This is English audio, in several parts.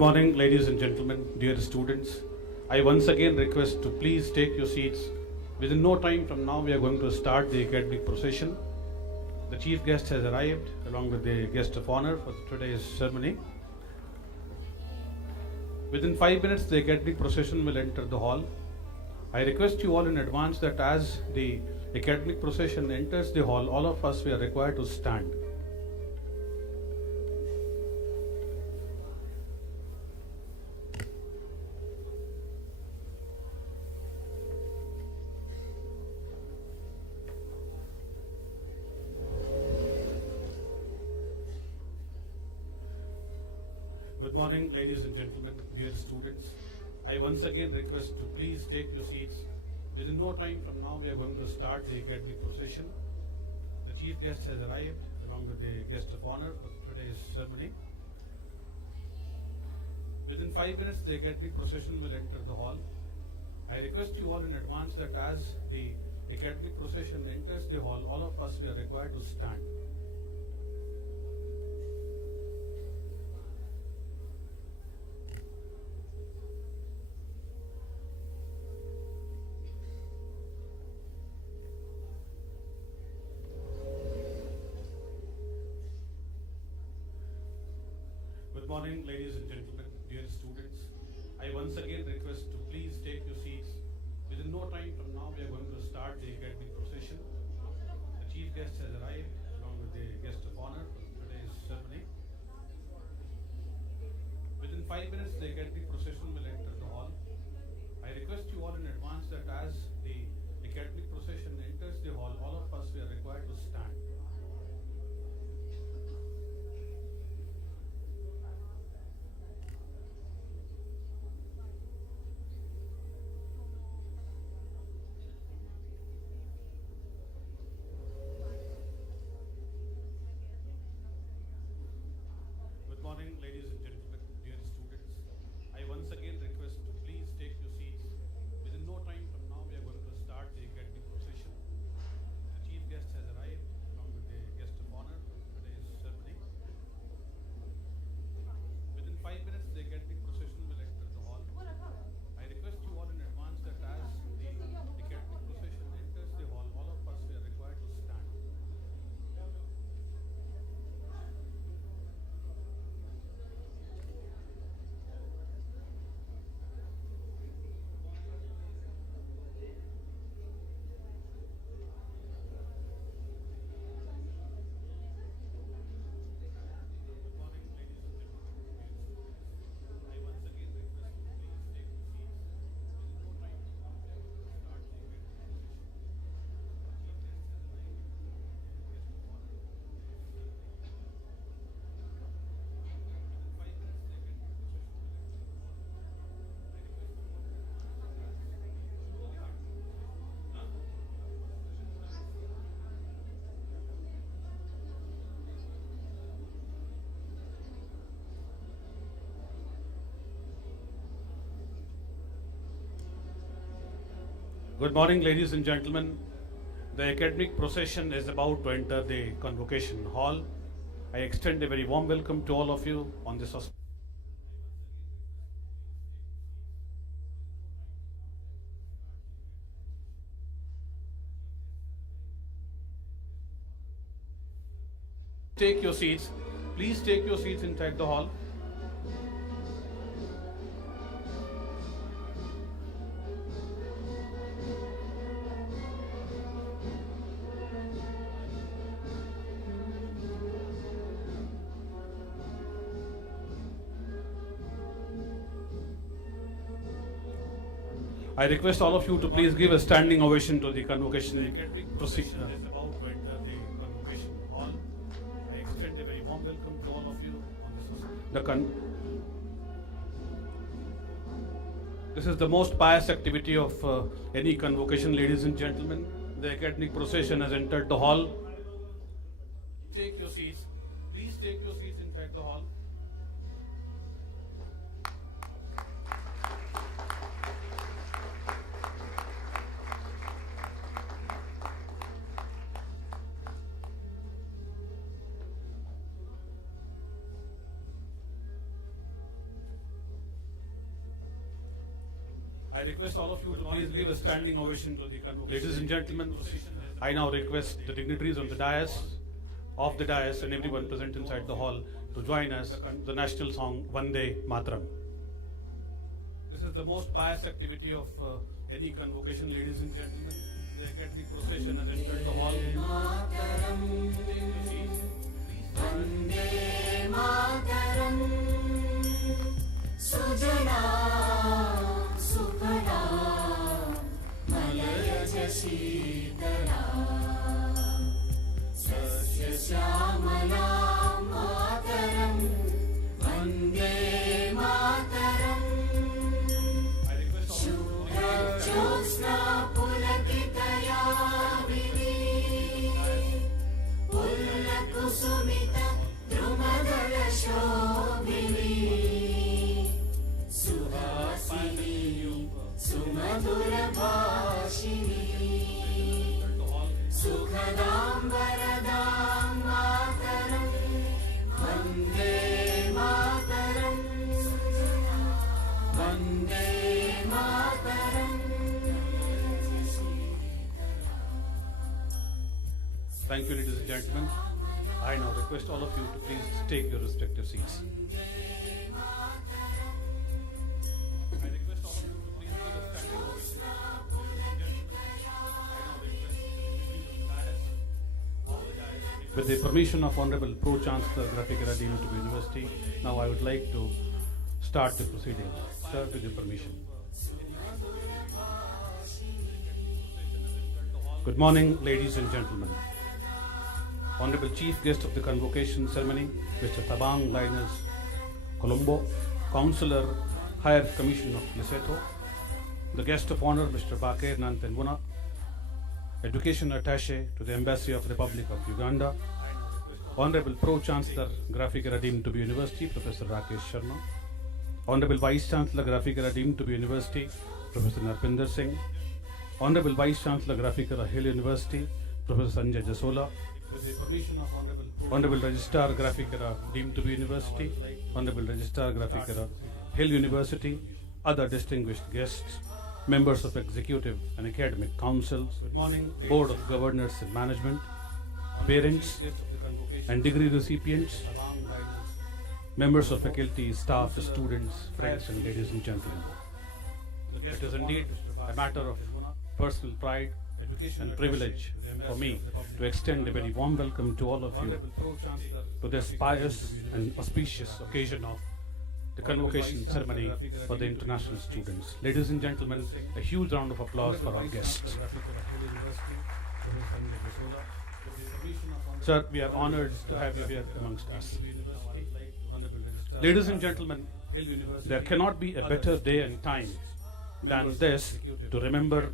morning, ladies and gentlemen, dear students. I once again request to please take your seats. Within no time from now, we are going to start the academic procession. The chief guest has arrived along with the guest of honor for today's ceremony. Within 5 minutes, the academic procession will enter the hall. I request you all in advance that as the academic procession enters the hall, all of us we are required to stand. Good morning, ladies and gentlemen, dear students. I once again request to please take your seats. Within no time from now, we are going to start the academic procession. The chief guest has arrived along with the guest of honor for today's ceremony. Within 5 minutes, the academic procession will enter the hall. I request you all in advance that as the academic procession enters the hall, all of us we are required to stand. Good morning, ladies and gentlemen, dear students. I once again request to please take your seats. Within no time from now, we are going to start the academic procession. The chief guest has arrived along with the guest of honor for today's ceremony. Within 5 minutes, the academic procession will enter the hall. I request you all in advance that as the academic procession enters the hall, all of us we are required to stand. Good morning, ladies and gentlemen, dear students. I once again request to please take your seats. Within no time from now, we are going to start the academic procession. The chief guest has arrived along with the guest of honor for today's ceremony. Within 5 minutes, the academic procession will enter the hall. I request you all in advance that as the academic procession enters the hall, all of us we are required to stand. Good morning, ladies and gentlemen. The academic procession is about to enter the Convocation Hall. I extend a very warm welcome to all of you on this auspicious. Take your seats. Please take your seats inside the hall. I request all of you to please give a standing ovation to the convocation procedure. Is about to enter the Convocation Hall. I extend a very warm welcome to all of you on this. This is the most pious activity of any convocation, ladies and gentlemen. The academic procession has entered the hall. Take your seats. Please take your seats inside the hall. I request all of you to please give a standing ovation to the convocation. Ladies and gentlemen, I now request the dignitaries on the dais, of the dais, and everyone present inside the hall to join us the national song Vande Mataram. This is the most pious activity of any convocation, ladies and gentlemen. The academic procession has entered the hall. Vande Mataram, Sujala Sukala, Malayaj Sheetala, Sasya Shyamala Mataram, Vande Mataram, Shubha Jyotsna Pulakitaya Vini, Pullakusumita Drumadala Shobhini, Suhasini Sumadura Bhashini, Sukhadam Varadam Mataram, Vande Mataram, Vande Mataram. Thank you, ladies and gentlemen. I now request all of you to please take your respective seats. I request all of you to please give a standing ovation. With the permission of Honorable Pro-Chancellor Grafikara Dean to University, now I would like to start the proceedings. Sir, with your permission. Good morning, ladies and gentlemen. Honorable Chief Guest of the Convocation Ceremony, Mr. Tabang Linus Colombo, Counselor, Higher Commission of Lesotho, the Guest of Honor, Mr. Bakir Nantenbuna, Education Attaché to the Embassy of Republic of Uganda, Honorable Pro-Chancellor Grafikara Dean to be University, Professor Rakesh Sharma, Honorable Vice-Chancellor Grafikara Dean to be University, Professor Narpinder Singh, Honorable Vice-Chancellor Grafikara Hill University, Professor Sanjay Jasola, with the permission of Honorable Registrar Grafikara deemed to be University, Honorable Registrar Grafikara Hill University, other distinguished guests, members of Executive and Academic Councils, good morning, Board of Governors and Management, parents and degree recipients, members of faculty, staff, students, friends and ladies and gentlemen. It is indeed a matter of personal pride and privilege for me to extend a very warm welcome to all of you to this pious and auspicious occasion of the convocation ceremony for the international students. Ladies and gentlemen, a huge round of applause for our guests. Sir, we are honored to have you here amongst us. Ladies and gentlemen, there cannot be a better day and time than this to remember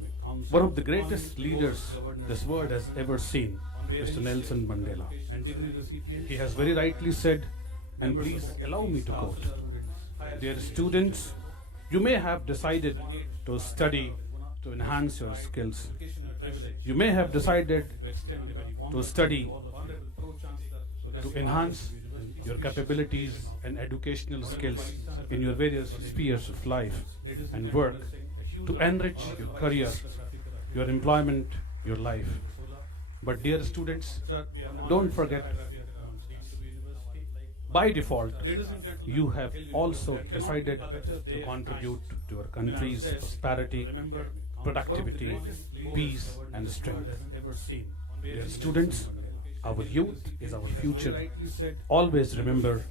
one of the greatest leaders this world has ever seen, Mr. Nelson Mandela. He has very rightly said, and please allow me to quote, "Dear students, you may have decided to study to enhance your skills. You may have decided to study to enhance your capabilities and educational skills in your various spheres of life and work, to enrich your career, your employment, your life. But dear students, don't forget, by default, you have also decided to contribute to your country's prosperity, productivity, peace and strength. Dear students, our youth is our future. Always remember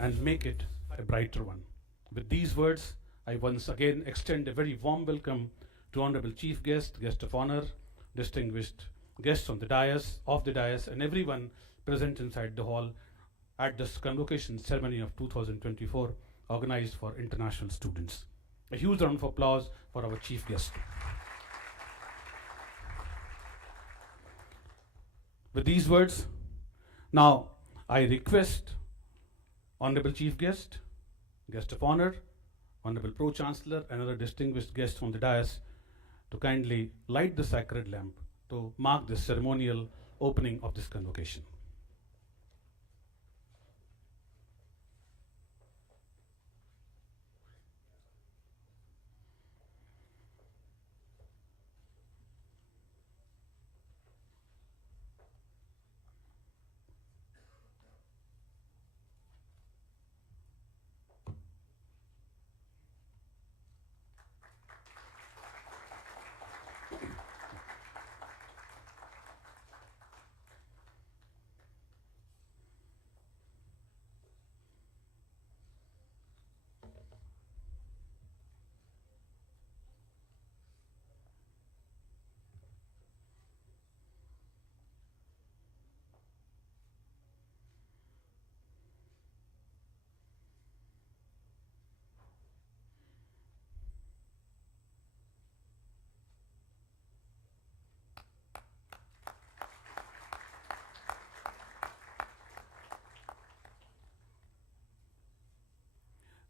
and make it a brighter one." With these words, I once again extend a very warm welcome to Honorable Chief Guest, Guest of Honor, distinguished guests on the dais, off the dais, and everyone present inside the hall at this convocation ceremony of 2024 organized for international students. A huge round of applause for our chief guest. With these words, now I request Honorable Chief Guest, Guest of Honor, Honorable Pro-Chancellor and other distinguished guests on the dais to kindly light the sacred lamp to mark the ceremonial opening of this convocation.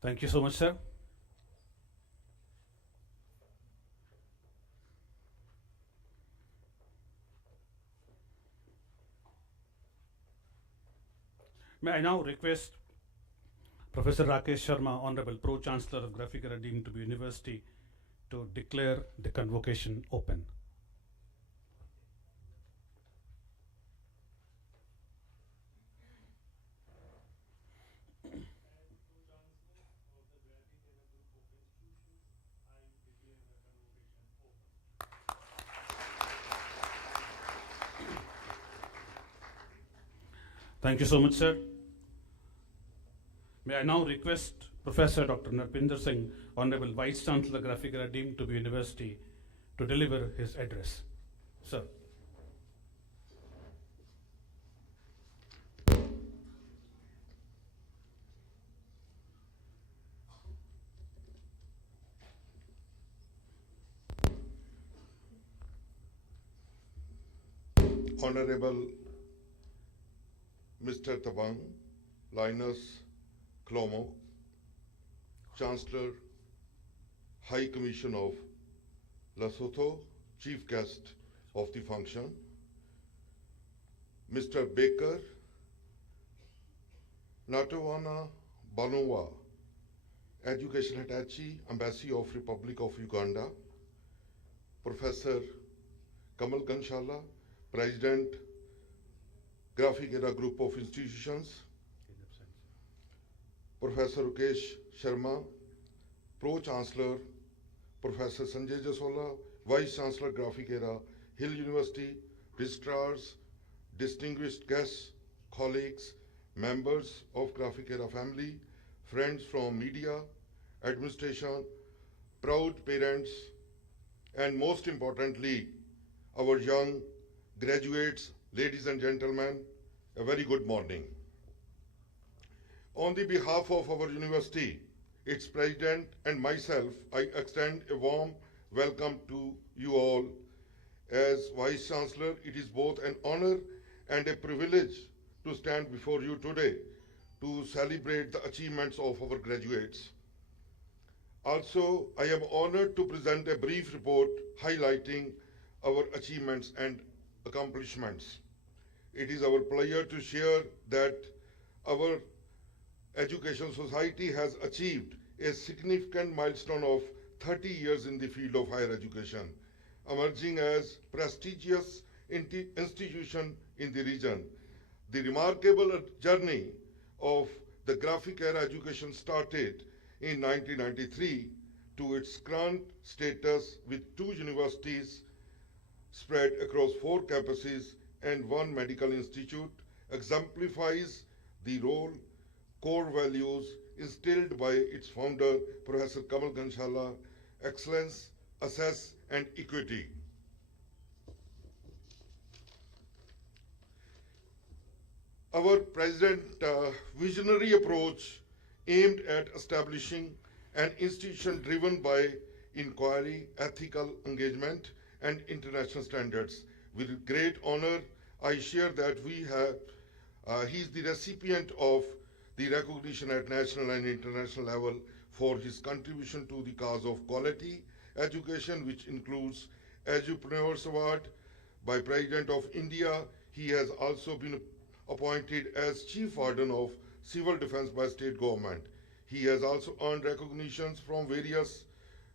Thank you so much, sir. May I now request Professor Rakesh Sharma, Honorable Pro-Chancellor of Graphic Era deemed to be University, to declare the convocation open. Thank you so much, sir. May I now request Professor Dr. Narpinder Singh, Honorable Vice Chancellor, Graphic Era deemed to be University, to deliver his address. Sir. Honorable Mr. Tabang, Linus Clomo, Chancellor, High Commission of Lesotho, Chief Guest of the function, Mr. Baker, Natawana Banowa, Education Attaché, Embassy of Republic of Uganda, Professor 𝐂𝐞𝐫𝐞𝐦𝐨, President, Graphic Era Group of Institutions, Professor 𝐂𝐨𝐧𝐯 Sharma, Pro-Chancellor, Professor Sanjay Jasola, Vice Chancellor, Graphic Era, Hill University, registrars, distinguished guests, colleagues, members of Graphic Era family, friends from media, administration, proud parents, and most importantly, our young graduates, ladies and gentlemen, a very good morning. On the behalf of our university, its president and myself, I extend a warm welcome to you all. As Vice Chancellor, it is both an honor and a privilege to stand before you today to celebrate the achievements of our graduates. Also, I am honored to present a brief report highlighting our achievements and accomplishments. It is our pleasure to share that our education society has achieved a significant milestone of 30 years in the field of higher education, emerging as prestigious institution in the region. The remarkable journey of the Graphic Era education started in 1993 to its current status with 2 universities spread across 4 campuses and 1 medical institute, exemplifies the role, core values instilled by its founder, Professor 𝐂𝐶𝐬, excellence, access, and equity. Our President's visionary approach aimed at establishing an institution driven by inquiry, ethical engagement, and international standards. With great honor, I share that he is the recipient of the recognition at national and international level for his contribution to the cause of quality education, which includes Edupreneurs Award by President of India. He has also been appointed as Chief Warden of Civil Defense by state government. He has also earned recognitions from various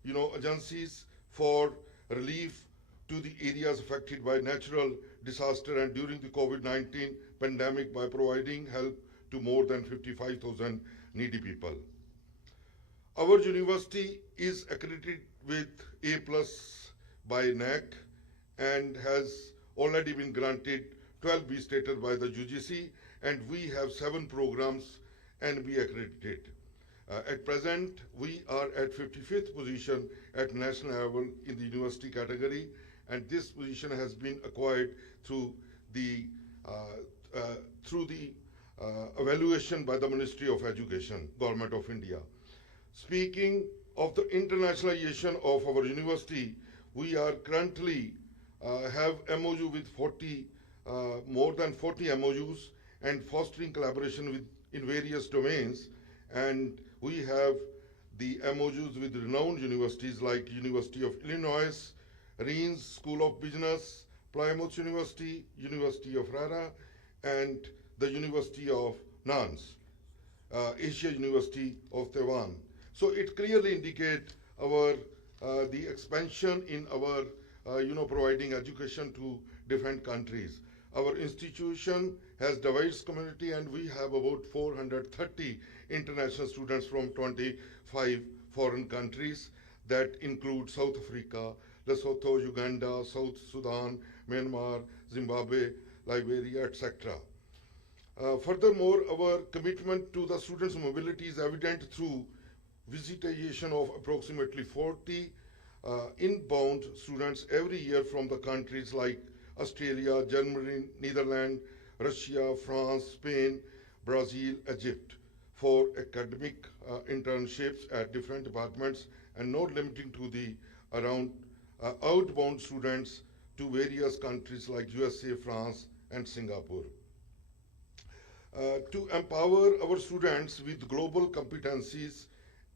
agencies for relief to the areas affected by natural disaster and during the COVID-19 pandemic by providing help to more than 55,000 needy people. Our university is accredited with A+ by NAC and has already been granted 12B status by the UGC, and we have 7 programs NB accredited. At present, we are at 55th position at national level in the university category, and this position has been acquired through the evaluation by the Ministry of Education, Government of India. Speaking of the internationalization of our university, we are currently have MOU with more than 40 MOUs and fostering collaboration in various domains. And We have the MOUs with renowned universities like University of Illinois, Rennes School of Business, Plymouth University, University of Rara, and the University of Nantes, Asia University of Taiwan. So it clearly indicates our the expansion in our providing education to different countries. Our institution has diverse community, and we have about 430 international students from 25 foreign countries that include South Africa, Lesotho, Uganda, South Sudan, Myanmar, Zimbabwe, Liberia, etc. Furthermore, our commitment to the students' mobility is evident through visitation of approximately 40 inbound students every year from the countries like Australia, Germany, Netherlands, Russia, France, Spain, Brazil, Egypt for academic internships at different departments, and not limiting to the around outbound students to various countries like USA, France, and Singapore. To empower our students with global competencies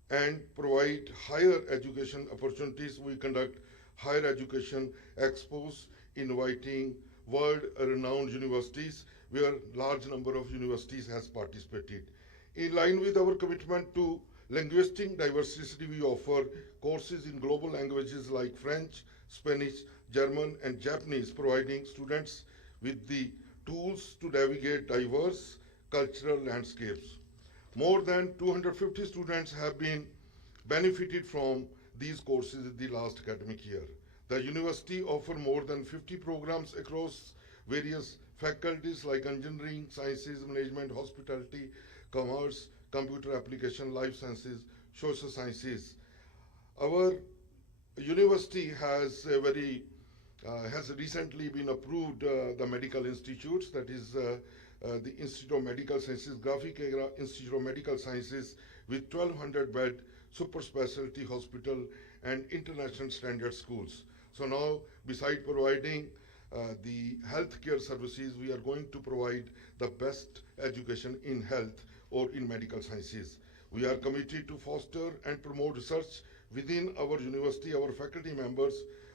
and provide higher education opportunities, we conduct higher education expos inviting world-renowned universities, where large number of universities has participated. In line with our commitment to linguistic diversity, we offer courses in global languages like French, Spanish, German, and Japanese, providing students with the tools to navigate diverse cultural landscapes. More than 250 students have been benefited from these courses in the last academic year. The university offers more than 50 programs across various faculties like engineering, sciences, management, hospitality, commerce, computer application, life sciences, social sciences. Our university has has recently been approved the medical institutes, that is the Institute of Medical Sciences, Graphic Era Institute of Medical Sciences, with 1,200 bed super specialty hospital and international standard schools. So now, beside providing the healthcare services, we are going to provide the best education in health or in medical sciences. We are committed to foster and promote research within our university. Our faculty members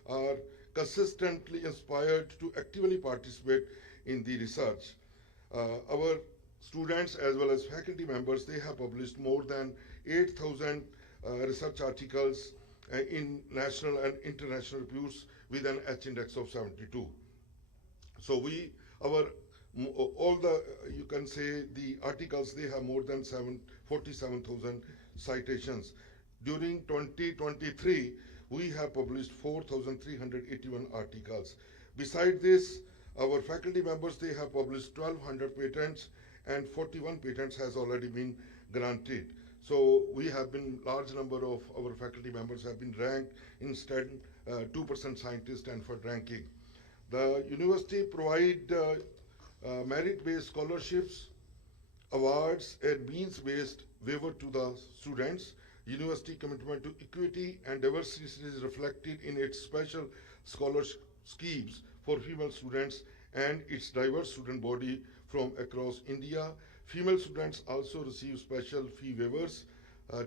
are consistently inspired to actively participate in the research. Our students as well as faculty members, they have published more than 8,000 research articles in national and international reviews with an H index of 72. So all the, you can say, the articles, they have more than 47,000 citations. During 2023, we have published 4,381 articles. Besides this, our faculty members, they have published 1,200 patents, and 41 patents has already been granted. So we have been, large number of our faculty members have been ranked in 2% scientist Stanford ranking. The university provide merit-based scholarships, awards, and means-based waiver to the students. University commitment to equity and diversity is reflected in its special scholarship schemes for female students and its diverse student body from across India. Female students also receive special fee waivers.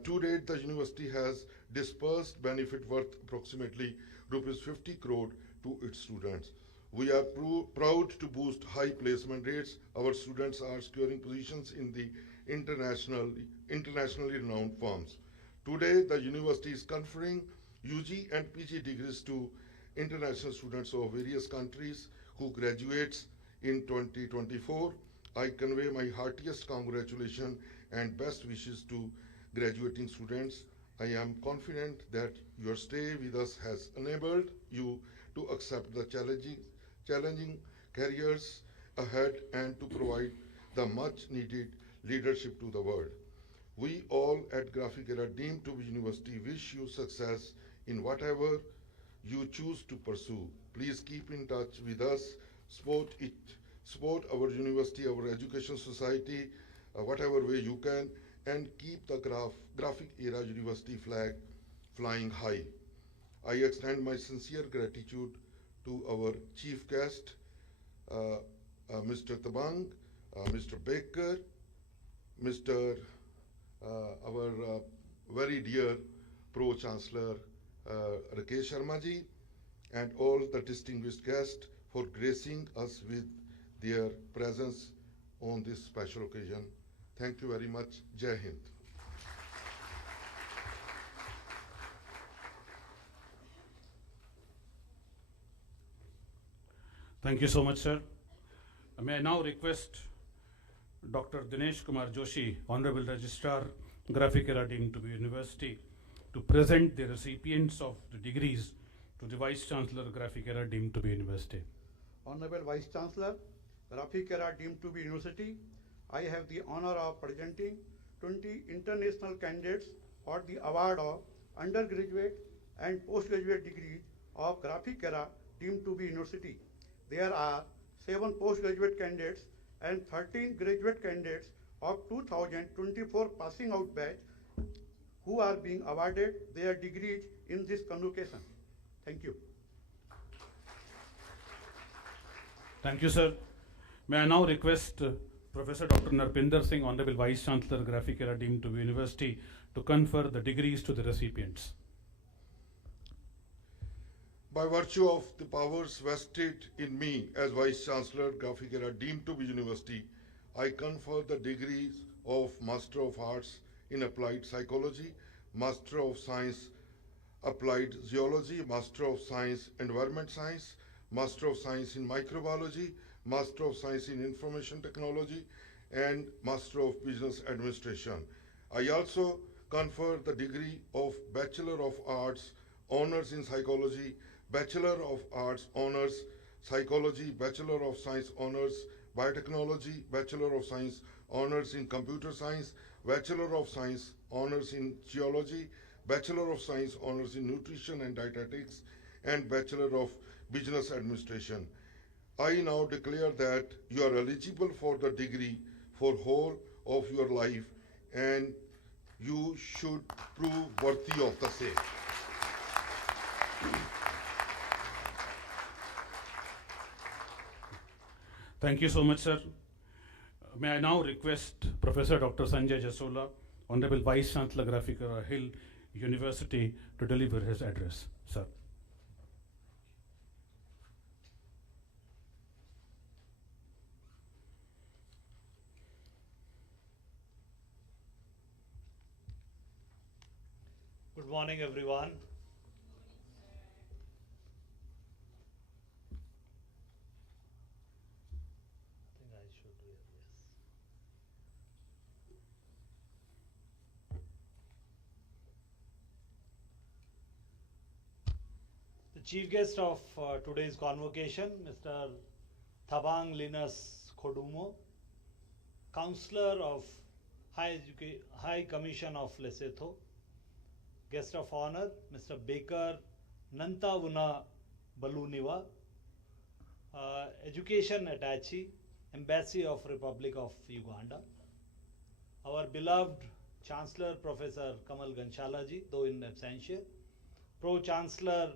To date, the university has dispersed benefit worth approximately rupees 50 crore to its students. We are proud to boost high placement rates. Our students are securing positions in the internationally renowned firms. Today, the university is conferring UG and PG degrees to international students of various countries who graduates in 2024. I convey my heartiest congratulations and best wishes to graduating students. I am confident that your stay with us has enabled you to accept the challenging careers ahead and to provide the much needed leadership to the world. We all at Graphic Era deemed to be university wish you success in whatever you choose to pursue. Please keep in touch with us, support our university, our education society, whatever way you can, and keep the Graphic Era University flag flying high. I extend my sincere gratitude to our chief guest, Mr. Tabang, Mr. Baker, Mr. our very dear Pro-Chancellor Rakesh Sharma ji, and all the distinguished guests for gracing us with their presence on this special occasion. Thank you very much. Jai Hind. Thank you so much, sir. May I now request Dr. Dinesh Kumar Joshi, Honorable Registrar, Graphic Era deemed to be University, to present the recipients of the degrees to the Vice Chancellor, Graphic Era deemed to be University. Honorable Vice Chancellor, Graphic Era deemed to be University, I have the honor of presenting 20 international candidates for the award of undergraduate and postgraduate degrees of Graphic Era deemed to be University. There are 7 postgraduate candidates and 13 graduate candidates of 2024 passing out batch who are being awarded their degrees in this convocation. Thank you. Thank you, sir. May I now request Professor Dr. Narpinder Singh, Honorable Vice Chancellor, Graphic Era deemed to be University, to confer the degrees to the recipients. By virtue of the powers vested in me as Vice Chancellor, Graphic Era deemed to be University, I confer the degrees of Master of Arts in Applied Psychology, Master of Science Applied Zoology, Master of Science Environment Science, Master of Science in Microbiology, Master of Science in Information Technology, and Master of Business Administration. I also confer the degree of Bachelor of Arts, Honors in Psychology, Bachelor of Arts, Honors, Psychology, Bachelor of Science, Honors, Biotechnology, Bachelor of Science, Honors in Computer Science, Bachelor of Science, Honors in Geology, Bachelor of Science, Honors in Nutrition and Dietetics, and Bachelor of Business Administration. I now declare that you are eligible for the degree for whole of your life, and you should prove worthy of the same. Thank you so much, sir. May I now request Professor Dr. Sanjay Jasola, Honorable Vice Chancellor, Graphic Era Hill University, to deliver his address, sir. Good morning, everyone. I think I should do it, yes. The chief guest of today's convocation, Mr. Thabang Linus Khodumo, Counselor of High Commission of Lesotho, Guest of Honor, Mr. Baker Nantawuna Baluniwa, Education Attaché, Embassy of Republic of Uganda, our beloved Chancellor Professor Kamal Ganshala-ji, though in absentia, Pro-Chancellor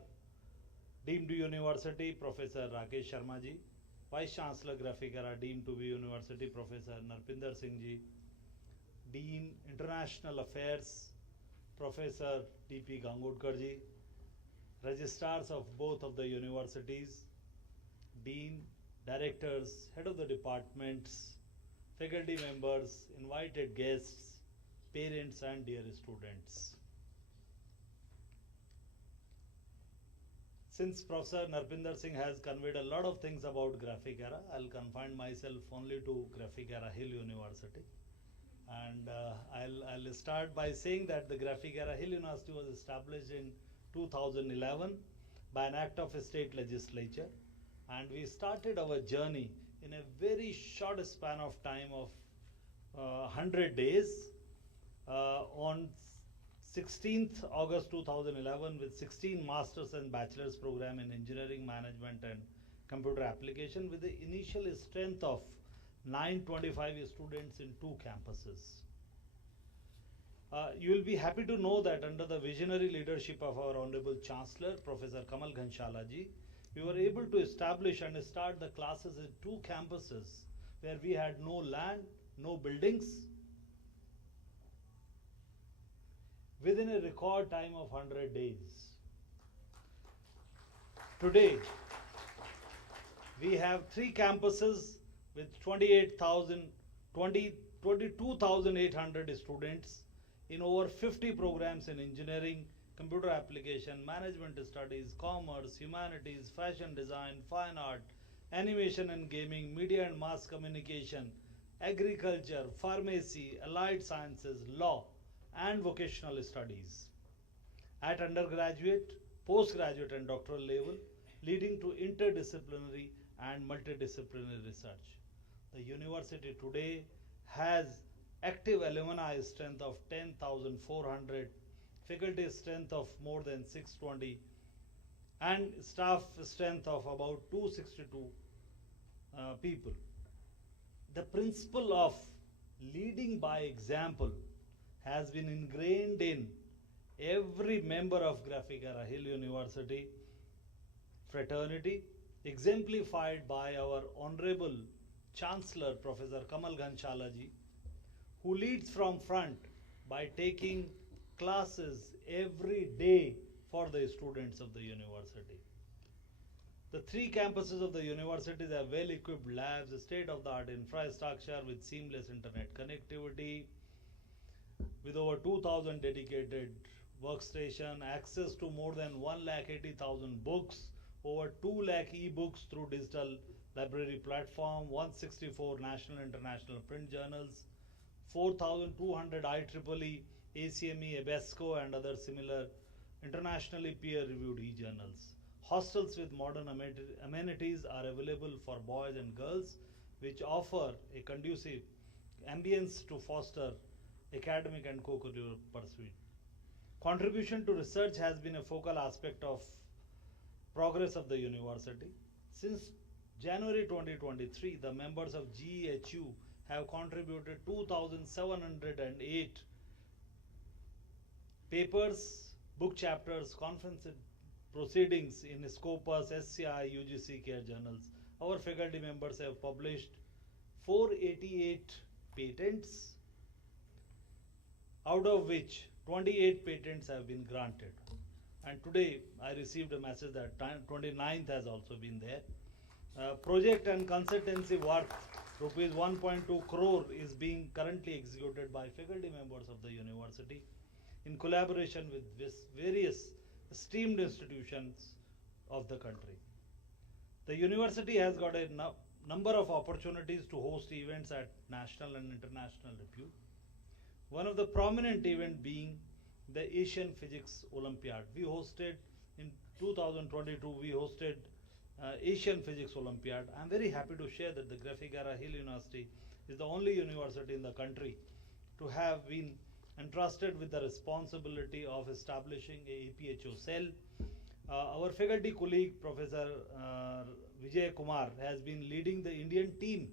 deemed to University Professor Rakesh Sharma-ji, Vice Chancellor Graphic Era deemed to be University Professor Narpinder Singh-ji, Dean International Affairs Professor D.P. Gangodkar-ji, registrars of both of the universities, dean, directors, head of the departments, faculty members, invited guests, parents and dear students. Since Professor Narpinder Singh has conveyed a lot of things about Graphic Era, I'll confine myself only to Graphic Era Hill University. And I'll start by saying that the Graphic Era Hill University was established in 2011 by an act of a state legislature, and we started our journey in a very short span of time of 100 days on 16th August 2011 with 16 masters and bachelor's program in engineering management and computer application with the initial strength of 925 students in 2 campuses. You will be happy to know that under the visionary leadership of our Honorable Chancellor, Professor Kamal Ganshala-ji, we were able to establish and start the classes in 2 campuses where we had no land, no buildings, within a record time of 100 days. Today, we have 3 campuses with 22,800 students in over 50 programs in engineering, computer application, management studies, commerce, humanities, fashion design, fine art, animation and gaming, media and mass communication, agriculture, pharmacy, allied sciences, law, and vocational studies. At undergraduate, postgraduate and doctoral level, leading to interdisciplinary and multidisciplinary research. The university today has active alumni strength of 10,400, faculty strength of more than 620, and staff strength of about 262 people. The principle of leading by example has been ingrained in every member of Graphic Era Hill University fraternity, exemplified by our Honorable Chancellor, Professor 𝐂𝐨𝐧𝐯𝐶𝐨𝐜, who leads from front by taking classes every day for the students of the university. The 3 campuses of the universities have well-equipped labs, state-of-the-art infrastructure with seamless internet connectivity, with over 2,000 dedicated workstation, access to more than 180,000 books, over 2 lakh e-books through digital library platform, 164 national and international print journals, 4,200 IEEE, ACME, EBSCO and other similar internationally peer-reviewed e-journals. Hostels with modern amenities are available for boys and girls, which offer a conducive ambience to foster academic and co-curricular pursuit. Contribution to research has been a focal aspect of progress of the university. Since January 2023, the members of GEHU have contributed 2,708 papers, book chapters, conference proceedings in Scopus, SCI, UGC care journals. Our faculty members have published 488 patents, out of which 28 patents have been granted. And today I received a message that 29th has also been there. Project and consultancy worth rupees 1.2 crore is being currently executed by faculty members of the university in collaboration with various esteemed institutions of the country. The university has got a number of opportunities to host events at national and international repute. One of the prominent events being the Asian Physics Olympiad. We hosted in 2022, we hosted Asian Physics Olympiad. I'm very happy to share that the Graphic Era Hill University is the only university in the country to have been entrusted with the responsibility of establishing a APHO cell. Our faculty colleague, Professor Vijay Kumar, has been leading the Indian team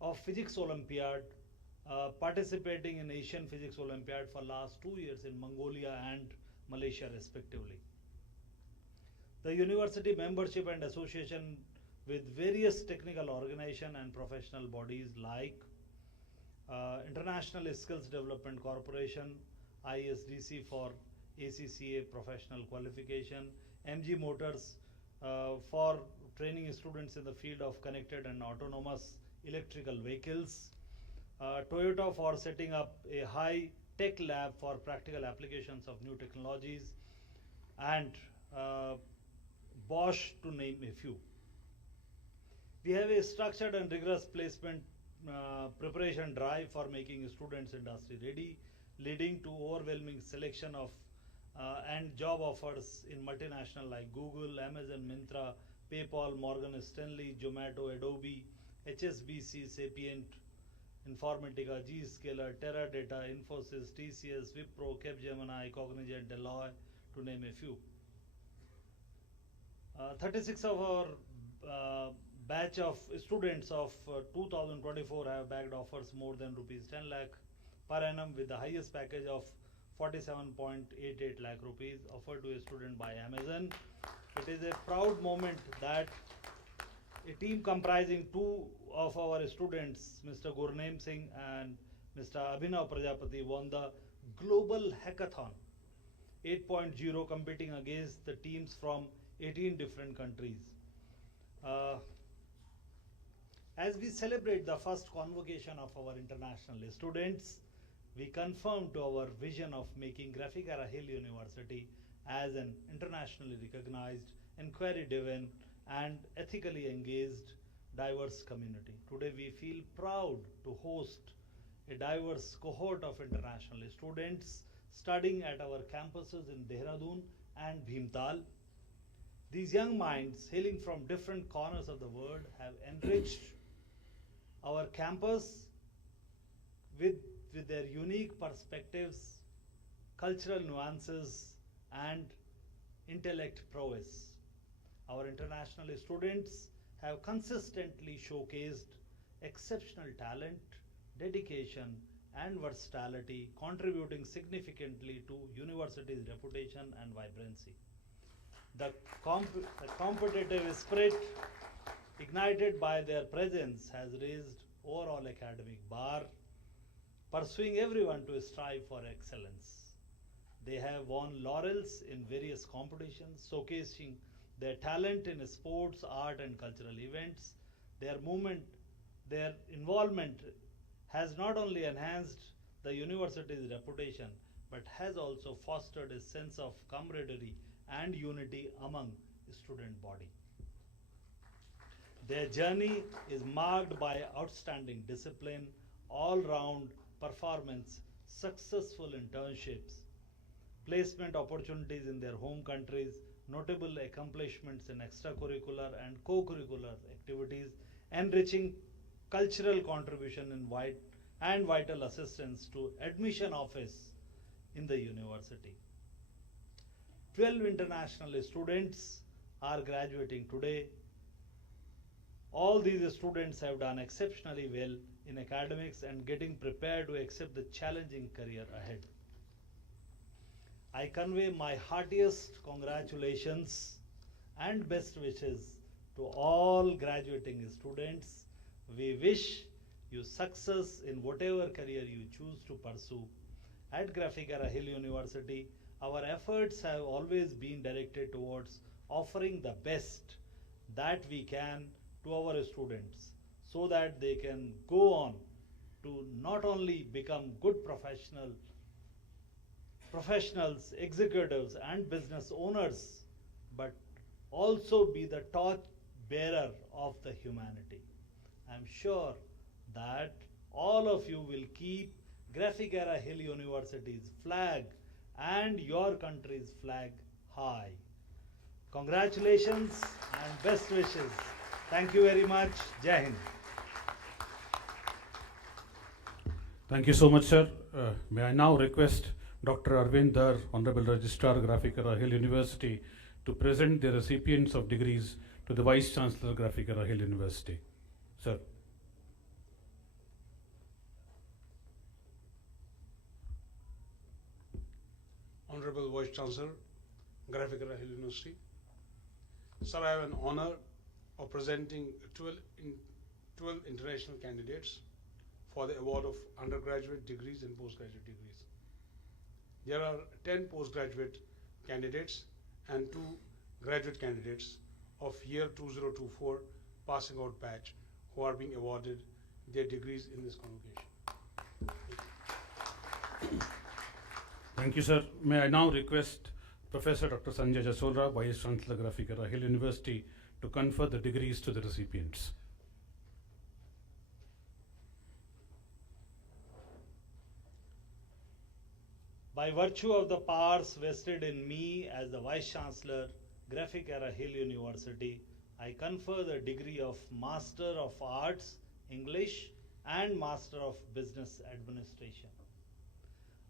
of Physics Olympiad, participating in Asian Physics Olympiad for last 2 years in Mongolia and Malaysia respectively. The university membership and association with various technical organization and professional bodies like International Skills Development Corporation, ISDC for ACCA professional qualification, MG Motors for training students in the field of connected and autonomous electrical vehicles, Toyota for setting up a high-tech lab for practical applications of new technologies, and Bosch, to name a few. We have a structured and rigorous placement preparation drive for making students industry ready, leading to overwhelming selection of and job offers in multinational like Google, Amazon, Myntra, PayPal, Morgan Stanley, Zomato, Adobe, HSBC, Sapient, Informatica, Zscaler, Teradata, Infosys, TCS, Wipro, Capgemini, Cognizant, Deloitte, to name a few. 36 of our batch of students of 2024 have bagged offers more than rupees 10 lakh per annum, with the highest package of 47.88 lakh rupees offered to a student by Amazon. It is a proud moment that a team comprising 2 of our students, Mr. Gurnaim Singh and Mr. Abhinav Prajapati, won the global hackathon 8.0, competing against the teams from 18 different countries. As we celebrate the first convocation of our international students, we confirm to our vision of making Graphicara Hill University as an internationally recognized, inquiry-driven, and ethically engaged, diverse community. Today we feel proud to host a diverse cohort of international students studying at our campuses in Dehradun and Bhimtal. These young minds hailing from different corners of the world have enriched our campus with their unique perspectives, cultural nuances, and intellect prowess. Our international students have consistently showcased exceptional talent, dedication, and versatility, contributing significantly to university's reputation and vibrancy. The competitive spirit ignited by their presence has raised overall academic bar, pursuing everyone to strive for excellence. They have won laurels in various competitions, showcasing their talent in sports, art, and cultural events. Their involvement has not only enhanced the university's reputation, but has also fostered a sense of camaraderie and unity among the student body. Their journey is marked by outstanding discipline, all-round performance, successful internships, placement opportunities in their home countries, notable accomplishments in extracurricular and co-curricular activities, enriching cultural contribution and vital assistance to admission office in the university. 12 international students are graduating today. All these students have done exceptionally well in academics and getting prepared to accept the challenging career ahead. I convey my heartiest congratulations and best wishes to all graduating students. We wish you success in whatever career you choose to pursue. At Graphicara Hill University, our efforts have always been directed towards offering the best that we can to our students so that they can go on to not only become good professionals, executives, and business owners, but also be the torch bearer of the humanity. I'm sure that all of you will keep Graphicara Hill University's flag and your country's flag high. Congratulations and best wishes. Thank you very much. Jai Hind. Thank you so much, sir. May I now request Dr. Arvind Dar, Honorable Registrar, Graphicara Hill University, to present the recipients of degrees to the Vice Chancellor, Graphicara Hill University. Sir. Honorable Vice Chancellor, Graphicara Hill University. Sir, I have an honor of presenting 12 international candidates for the award of undergraduate degrees and postgraduate degrees. There are 10 postgraduate candidates and 2 graduate candidates of year 2024 passing out batch who are being awarded their degrees in this convocation. Thank you, sir. May I now request Professor Dr. Sanjay Jasolra, Vice Chancellor, Graphicara Hill University, to confer the degrees to the recipients. By virtue of the powers vested in me as the Vice Chancellor, Graphicara Hill University, I confer the degree of Master of Arts, English, and Master of Business Administration.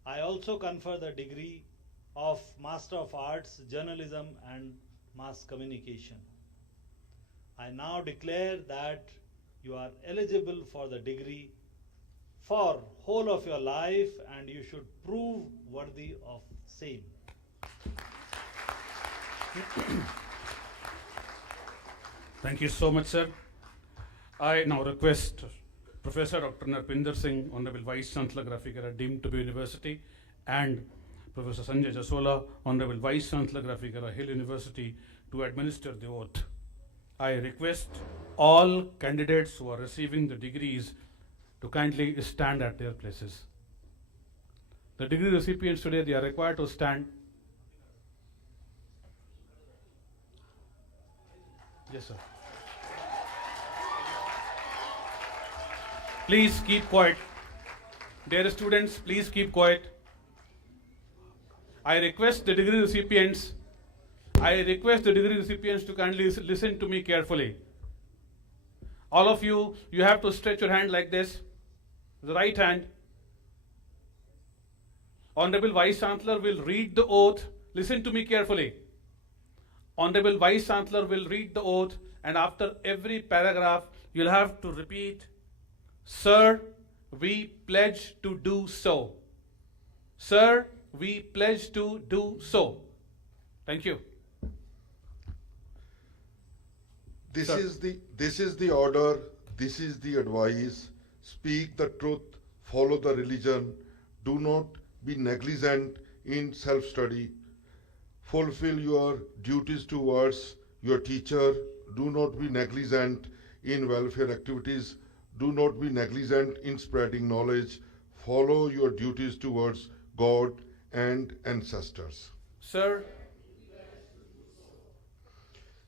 I also confer the degree of Master of Arts, Journalism and Mass Communication. I now declare that you are eligible for the degree for whole of your life and you should prove worthy of same. Thank you so much, sir. I now request Professor Dr. Narpinder Singh, Honorable Vice Chancellor, Graphicara, deemed to be University, and Professor Sanjay Jasola, Honorable Vice Chancellor, Graphic Era Hill University, to administer the oath. I request all candidates who are receiving the degrees to kindly stand at their places. The degree recipients today, they are required to stand. Yes, sir. Please keep quiet. Dear students, please keep quiet. I request the degree recipients to kindly listen to me carefully. All of you, you have to stretch your hand like this, the right hand. Honorable Vice Chancellor will read the oath. Listen to me carefully. Honorable Vice Chancellor will read the oath, and after every paragraph, you'll have to repeat, "Sir, we pledge to do so. Sir, we pledge to do so." Thank you. This Sir. is the order, this is the advice. Speak the truth, follow the religion. Do not be negligent in self-study. Fulfill your duties towards your teacher. Do not be negligent in welfare activities. Do not be negligent in spreading knowledge. Follow your duties towards God and ancestors. Sir,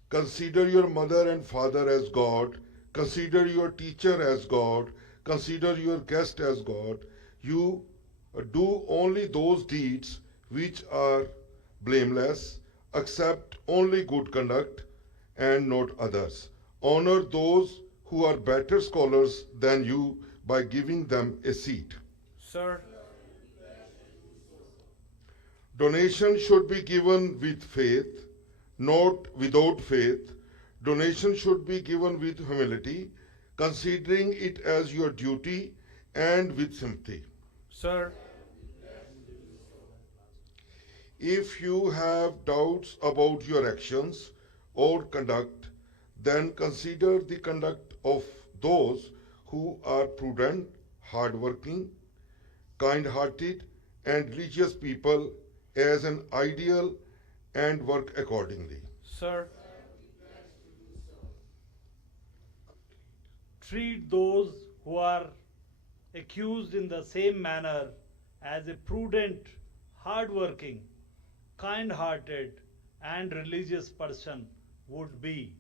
Consider your mother and father as God. Consider your teacher as God. Consider your guest as God. You do only those deeds which are blameless. Accept only good conduct and not others. Honor those who are better scholars than you by giving them a seat. sir, Donation should be given with faith, not without faith. Donation should be given with humility, considering it as your duty and with sympathy. sir, If you have doubts about your actions or conduct, then consider the conduct of those who are prudent, hardworking, kind-hearted, and religious people as an ideal and work accordingly. sir, Treat those who are accused in the same manner as a prudent, hardworking, kind-hearted, and religious person would be.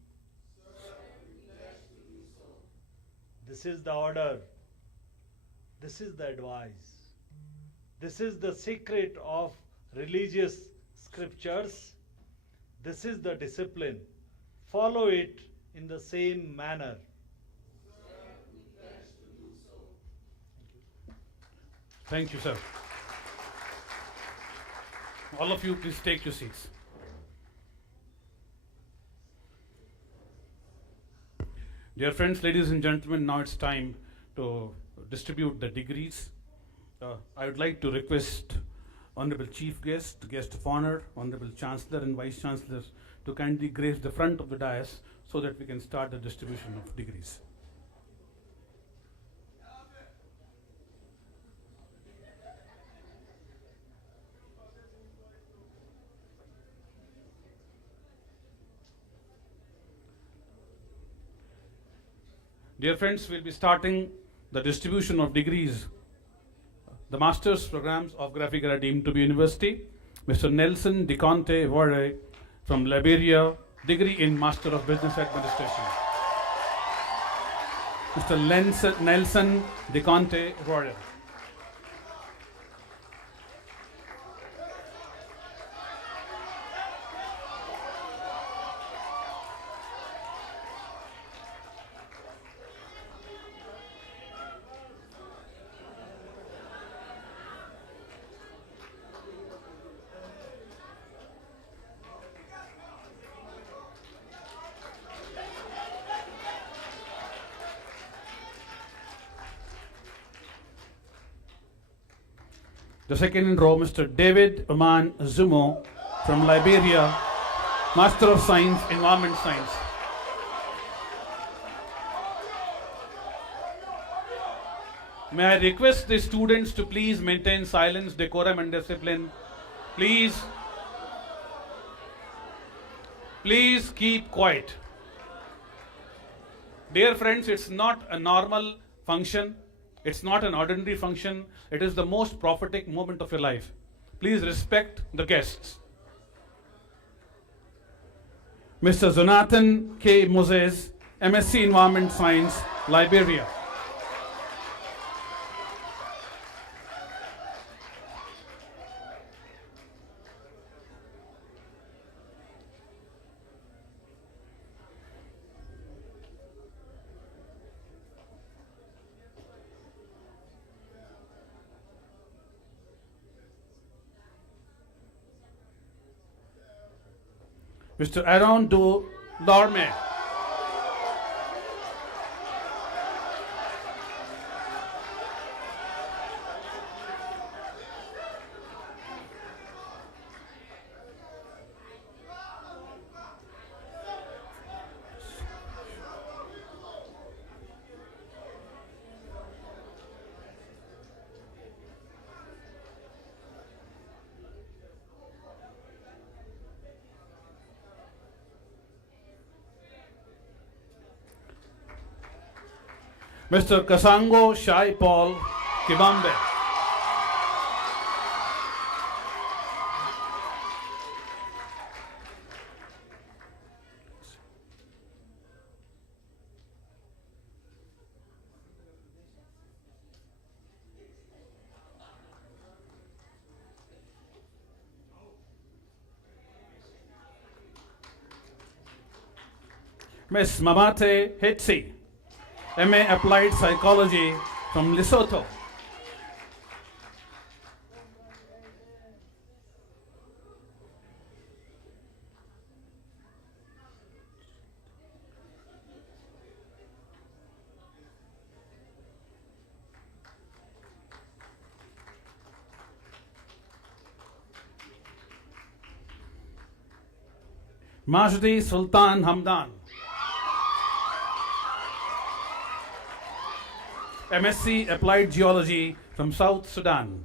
This is the order. This is the advice. This is the secret of religious scriptures. This is the discipline. Follow it in the same manner. thank you, sir. All of you, please take your seats. Dear friends, ladies and gentlemen, now it's time to distribute the degrees. I would like to request Honorable Chief Guest, Guest of Honor, Honorable Chancellor and Vice Chancellors to kindly grace the front of the dais so that we can start the distribution of degrees. Dear friends, we'll be starting the distribution of degrees. The master's programs of Graphic Era deemed to be university. Mr. Nelson 𝐂𝐸𝐴 from Liberia, degree in Master of Business Administration. Mr. Nelson 𝐂𝐸𝐴. The second in row, Mr. David Oman Zumo from Liberia, Master of Science, Environment Science. May I request the students to please maintain silence, decorum and discipline. Please. Please keep quiet. Dear friends, it's not a normal function. It's not an ordinary function. It is the most prophetic moment of your life. Please respect the guests. Mr. Jonathan K. Moses, MSc Environment Science, Liberia. Mr. Aaron Do Lorme. Mr. Kasango Shai Paul Kibambe. Ms. Mamate Hetsi, MA Applied Psychology from Lesotho. Majdi Sultan Hamdan, MSc Applied Geology from South Sudan.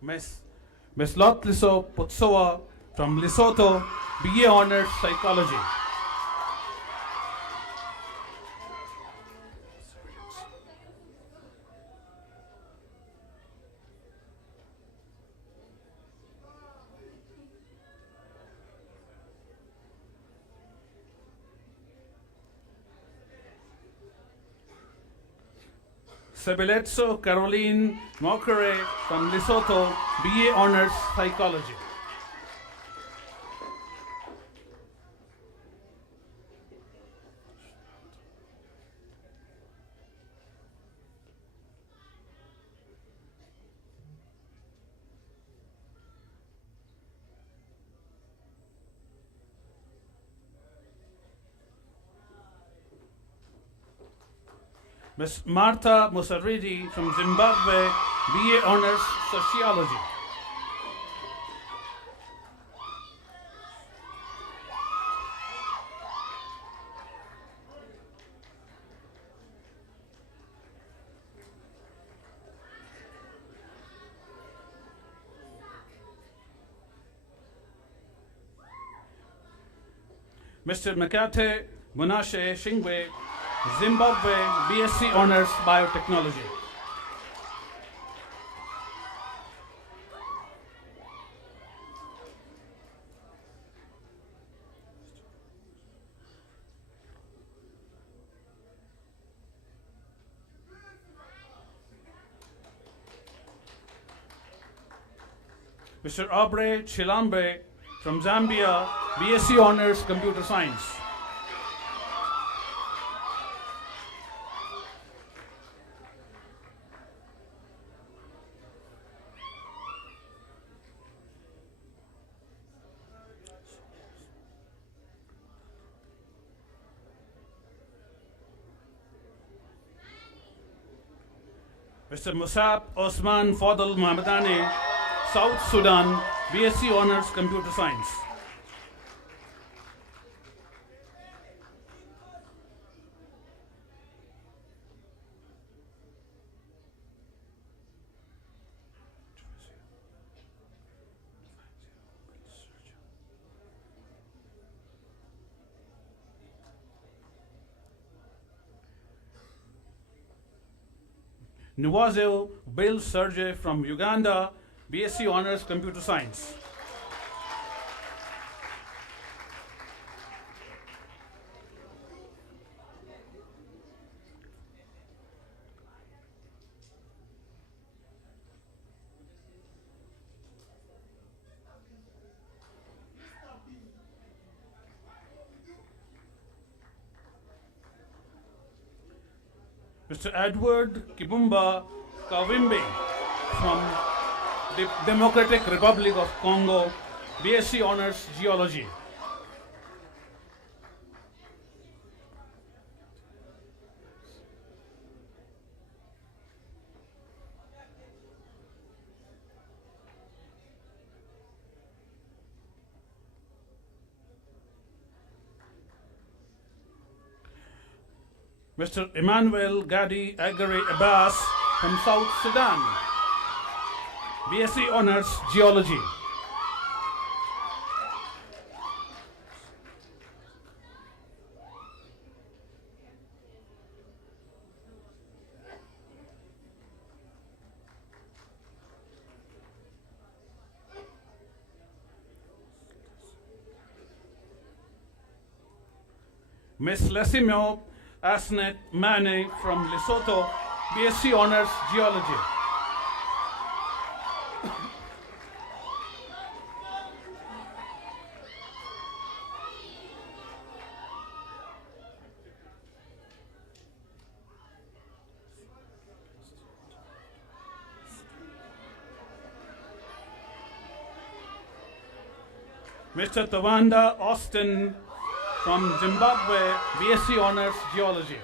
Ms. Lotliso Putsoa from Lesotho, BA Honours Psychology. Sebeletso Caroline Mokere from Lesotho, BA Honours Psychology. Ms. Martha Musaridi from Zimbabwe, BA Honours Sociology. Mr. Makate Munashe Shingwe, Zimbabwe, BSc Honours Biotechnology. Mr. Aubrey Chilambe from Zambia, BSc Honours Computer Science. Mr. Musab Osman Fadl Mohammedani, South Sudan, BSc Honors Computer Science. Nautiyal Auditorium from Uganda, BSc Honors Computer Science. Mr. Edward Kibumba Kawimbe from the Democratic Republic of Congo, BSc Honors Geology. Mr. Emmanuel Gadi Agare Abbas from South Sudan, BSc Honors Geology. Ms. Lesimio Asnet Mane from Lesotho, BSc Honors Geology. Mr. Tawanda Austin from Zimbabwe, BSc Honors Geology.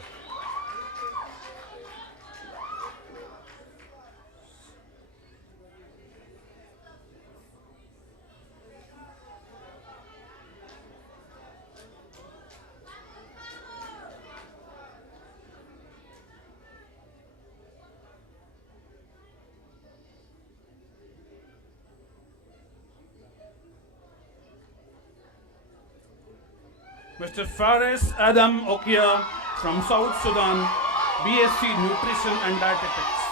Mr. Faris Adam Okia from South Sudan, BSc Nutrition and Dietetics.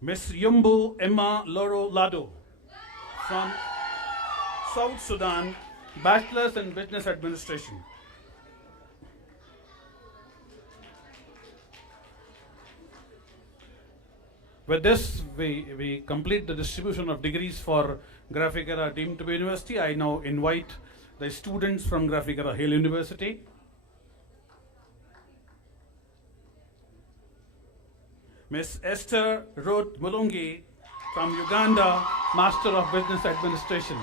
Ms. Yumbu Emma Loro Lado from South Sudan, Bachelor's in Business Administration. With this, we complete the distribution of degrees for Graphic Era deemed to be university. I now invite the students from Graphic Era Hill University. Ms. Esther Ruth Mulungi from Uganda, Master of Business Administration.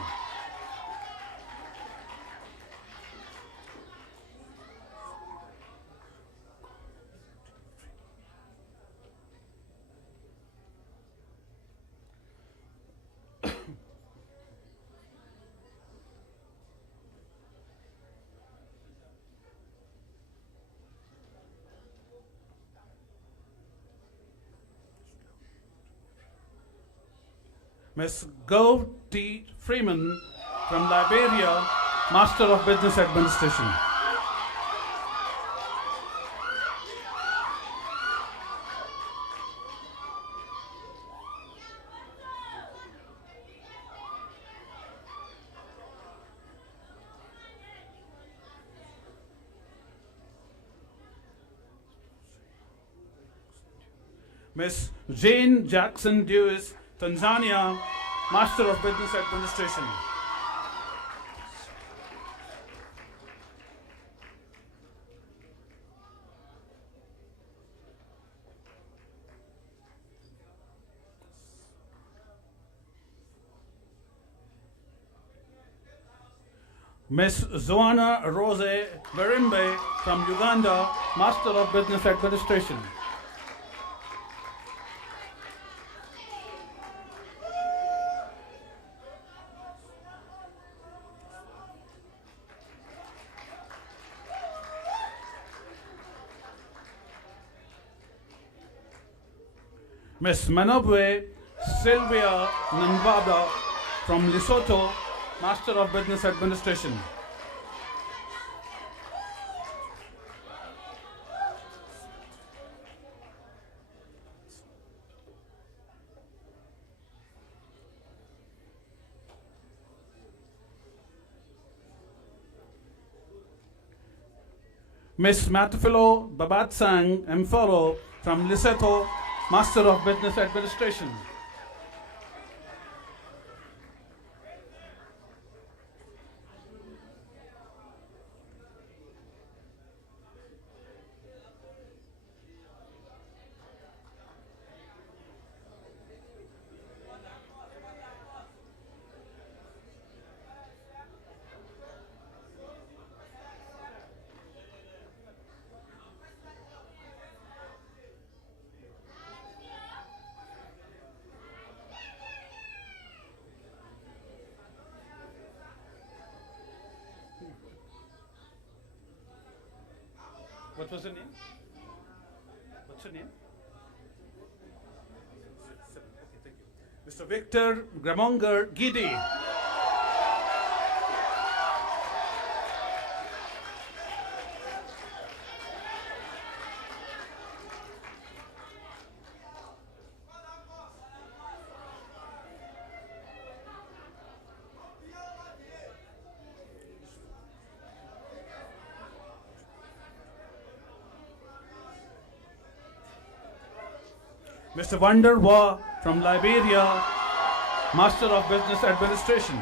Ms. Gove T. Freeman from Liberia, Master of Business Administration. Ms. Jane Jackson Dewis, Tanzania, Master of Business Administration. Miss Zoana Rose Berimbe from Uganda, Master of Business Administration. Miss Manobwe Sylvia Nambada from Lesotho, Master of Business Administration. Miss Matafilo Babatsang Mfolo from Lesotho, Master of Business Administration. What was the name? What's your name? Okay, thank you. Mr. Victor Gramonger Gidi. Mr. Wonder Wa from Liberia, Master of Business Administration.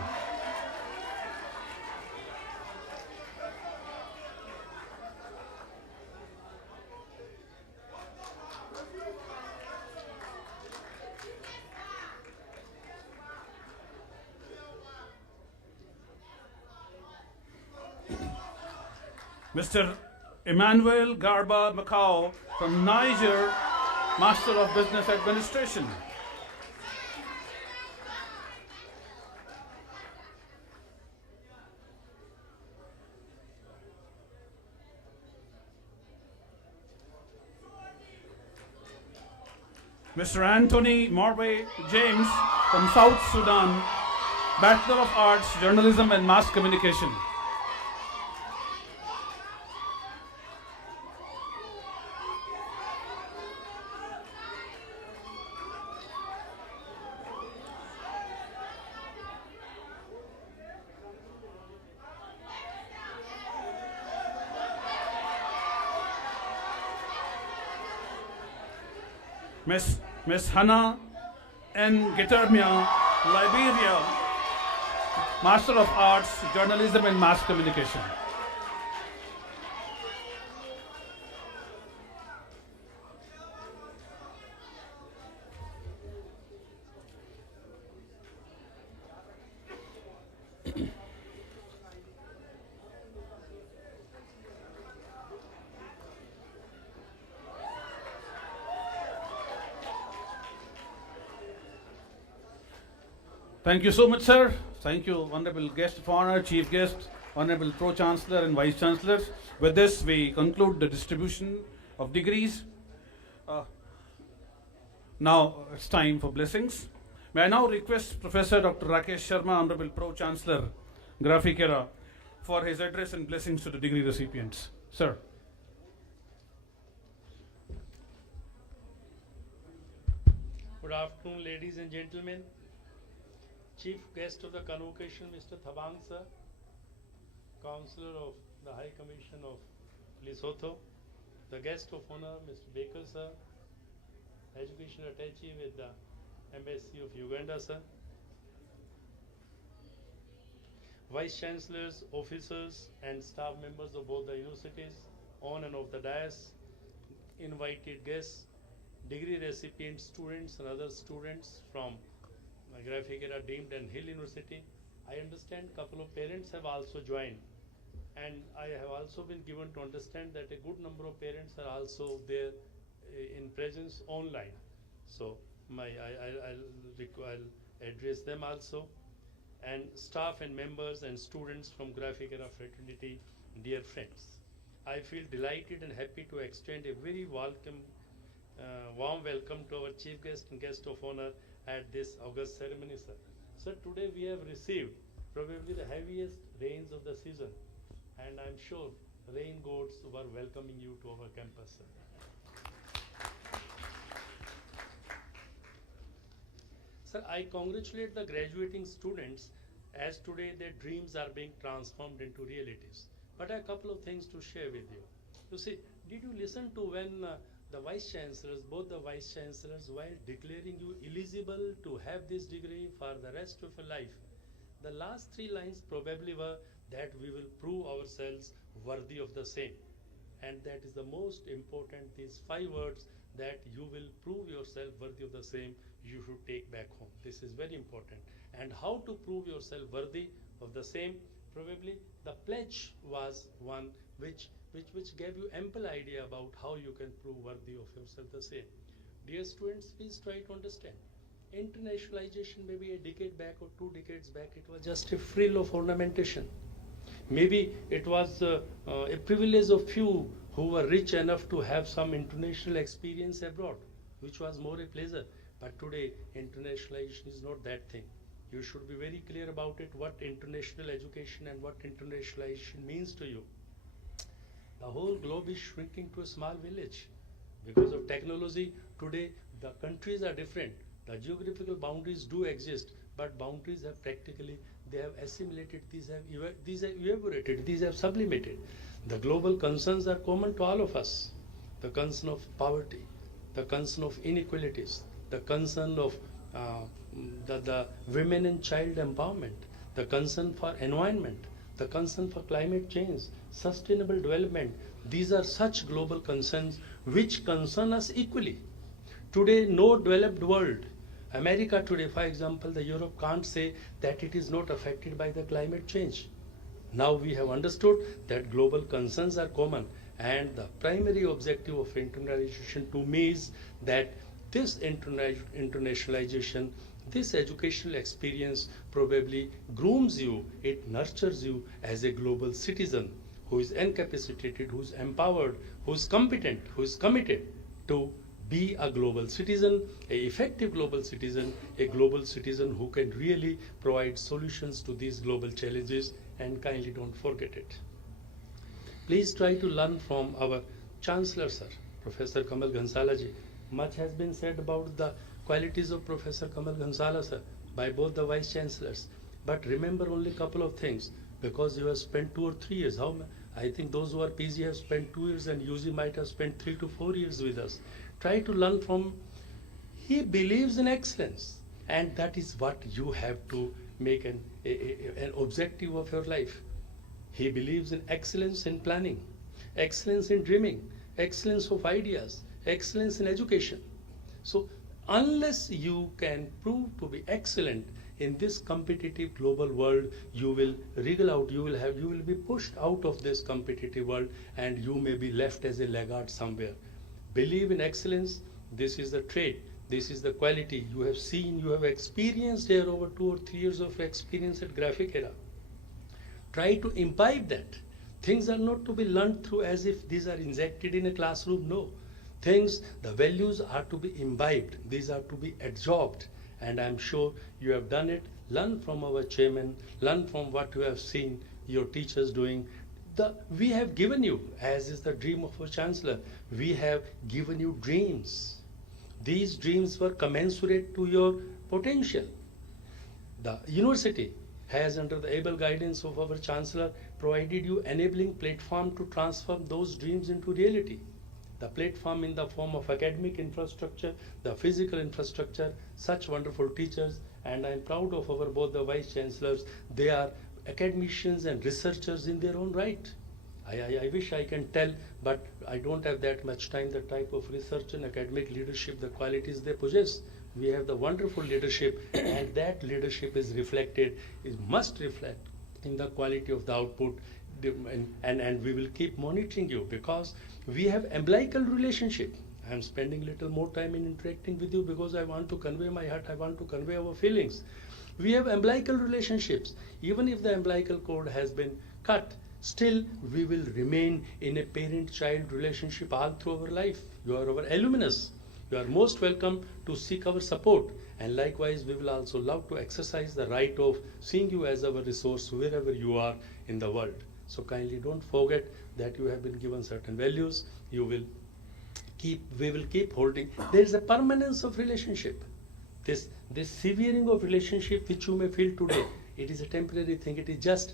Mr. Emmanuel Garba Macau from Niger, Master of Business Administration. Mr. Anthony Morbe James from South Sudan, Bachelor of Arts, Journalism and Mass Communication. Miss Hannah N. Gitermia, Liberia, Master of Arts, Journalism and Mass Communication. Thank you so much, sir. Thank you, Honorable Guest of Honor, Chief Guest, Honorable Pro-Chancellor and Vice-Chancellors. With this, we conclude the distribution of degrees. Now it's time for blessings. May I now request Professor Dr. Rakesh Sharma, Honorable Pro-Chancellor, Graphic Era, for his address and blessings to the degree recipients. Sir. Good afternoon, ladies and gentlemen. Chief Guest of the Convocation, Mr. Thabang sir, Counselor of the High Commission of Lesotho, the Guest of Honor, Mr. Baker sir, Education Attaché with the Embassy of Uganda sir, Vice Chancellors, officers and staff members of both the universities, on and off the dais, invited guests, degree recipients, students and other students from Graphic Era deemed and Hill University, I understand couple of parents have also joined, and I have also been given to understand that a good number of parents are also there in presence online. So I'll address them also, and staff and members and students from Graphic Era fraternity, dear friends. I feel delighted and happy to extend a very warm welcome to our chief guest and guest of honor at this August ceremony, sir. Sir, today we have received probably the heaviest rains of the season, and I'm sure rain gods were welcoming you to our campus, sir. Sir, I congratulate the graduating students as today their dreams are being transformed into realities. But a couple of things to share with you. You see, did you listen to when the vice chancellors, both the vice chancellors, while declaring you eligible to have this degree for the rest of your life, the last three lines probably were that we will prove ourselves worthy of the same. And that is the most important, these 5 words, that you will prove yourself worthy of the same, you should take back home. This is very important. And how to prove yourself worthy of the same? Probably the pledge was one which gave you ample idea about how you can prove worthy of yourself the same. Dear students, please try to understand. Internationalization maybe a decade back or 2 decades back, it was just a frill of ornamentation. Maybe it was a privilege of few who were rich enough to have some international experience abroad, which was more a pleasure. But today, internationalization is not that thing. You should be very clear about it, what international education and what internationalization means to you. The whole globe is shrinking to a small village. Because of technology, today the countries are different. The geographical boundaries do exist, but boundaries have practically, they have assimilated, these have evaporated, these have sublimated. The global concerns are common to all of us. The concern of poverty, the concern of inequalities, the concern of the women and child empowerment, the concern for environment, the concern for climate change, sustainable development. These are such global concerns which concern us equally. Today, no developed world, America today, for example, the Europe can't say that it is not affected by the climate change. Now we have understood that global concerns are common, and the primary objective of internationalization to me is that this internationalization, this educational experience probably grooms you, it nurtures you as a global citizen who is incapacitated, who is empowered, who is competent, who is committed to be a global citizen, an effective global citizen, a global citizen who can really provide solutions to these global challenges, and kindly don't forget it. Please try to learn from our Chancellor, sir, Professor Kamal Ghansala ji. Much has been said about the qualities of Professor Kamal Ghansala, sir, by both the Vice Chancellors. But remember only a couple of things, because you have spent 2 or 3 years. I think those who are PG have spent 2 years, and UG might have spent 3 to 4 years with us. Try to learn from, he believes in excellence, and that is what you have to make an objective of your life. He believes in excellence in planning, excellence in dreaming, excellence of ideas, excellence in education. So unless you can prove to be excellent in this competitive global world, you will wriggle out, you will be pushed out of this competitive world, and you may be left as a laggard somewhere. Believe in excellence. This is the trait, this is the quality you have seen, you have experienced here over 2 or 3 years of experience at Graphic Era. Try to imbibe that. Things are not to be learned through as if these are injected in a classroom. No. Things, the values are to be imbibed. These are to be absorbed. And I'm sure you have done it. Learn from our chairman. Learn from what you have seen your teachers doing. We have given you, as is the dream of our Chancellor, we have given you dreams. These dreams were commensurate to your potential. The university has, under the able guidance of our Chancellor, provided you enabling platform to transform those dreams into reality. The platform in the form of academic infrastructure, the physical infrastructure, such wonderful teachers, and I'm proud of our both the Vice Chancellors. They are academicians and researchers in their own right. I wish I can tell, but I don't have that much time, the type of research and academic leadership, the qualities they possess. we have the wonderful leadership, and that leadership is must reflect in the quality of the output, and we will keep monitoring you, because we have umbilical relationship. I am spending little more time in interacting with you because I want to convey my heart, I want to convey our feelings. We have umbilical relationships. Even if the umbilical cord has been cut, still we will remain in a parent-child relationship all through our life. You are our alumnus. You are most welcome to seek our support. And likewise, we will also love to exercise the right of seeing you as our resource wherever you are in the world. So kindly don't forget that you have been given certain values. We will keep holding. There is a permanence of relationship. This severing of relationship which you may feel today, it is a temporary thing. It is just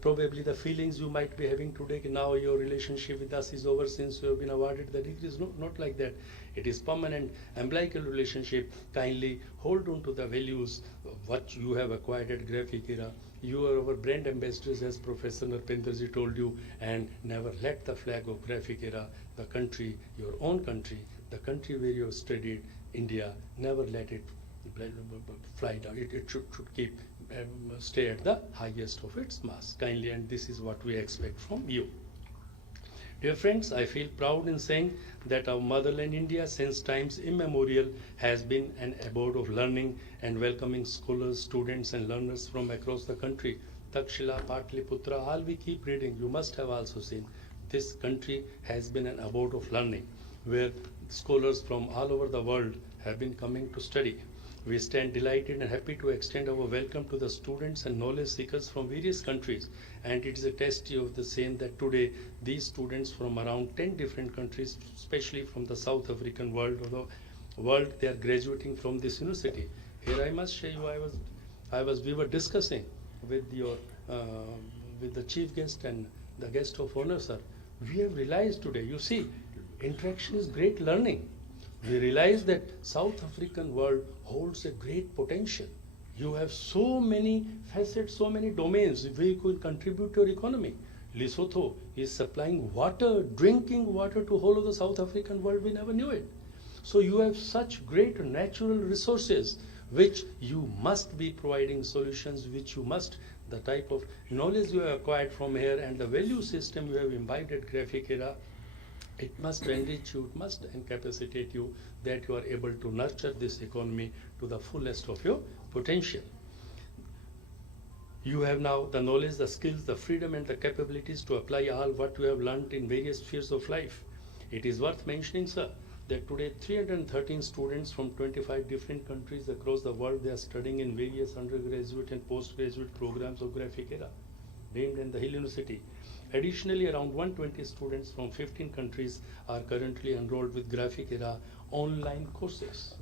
probably the feelings you might be having today. Now your relationship with us is over since you have been awarded the degrees. No, not like that. It is permanent, umbilical relationship. Kindly hold on to the values of what you have acquired at Graphic Era. You are our brand ambassadors, as Professor Narpendraji told you, and never let the flag of Graphic Era, the country, your own country, the country where you have studied, India, never let it fly down. It should keep stay at the highest of its mass. Kindly, and this is what we expect from you. Dear friends, I feel proud in saying that our motherland India since times immemorial has been an abode of learning and welcoming scholars, students and learners from across the country. Takshila, Patliputra, all we keep reading. You must have also seen this country has been an abode of learning where scholars from all over the world have been coming to study. We stand delighted and happy to extend our welcome to the students and knowledge seekers from various countries. And it is a testimony of the same that today these students from around 10 different countries, especially from the South African world, they are graduating from this university. Here I must show you, we were discussing with with the chief guest and the guest of honor, sir. We have realized today, you see, interaction is great learning. We realize that South African world holds a great potential. You have so many facets, so many domains where you could contribute to your economy. Lesotho is supplying water, drinking water to whole of the South African world. We never knew it. So you have such great natural resources which you must be providing solutions, which you must, the type of knowledge you have acquired from here and the value system you have imbibed at Graphic Era, it must enrich you, it must incapacitate you, that you are able to nurture this economy to the fullest of your potential. You have now the knowledge, the skills, the freedom and the capabilities to apply all what you have learned in various spheres of life. It is worth mentioning, sir, that today 313 students from 25 different countries across the world, they are studying in various undergraduate and postgraduate programs of Graphic Era, named in the Hill University. Additionally, around 120 students from 15 countries are currently enrolled with Graphic Era online courses.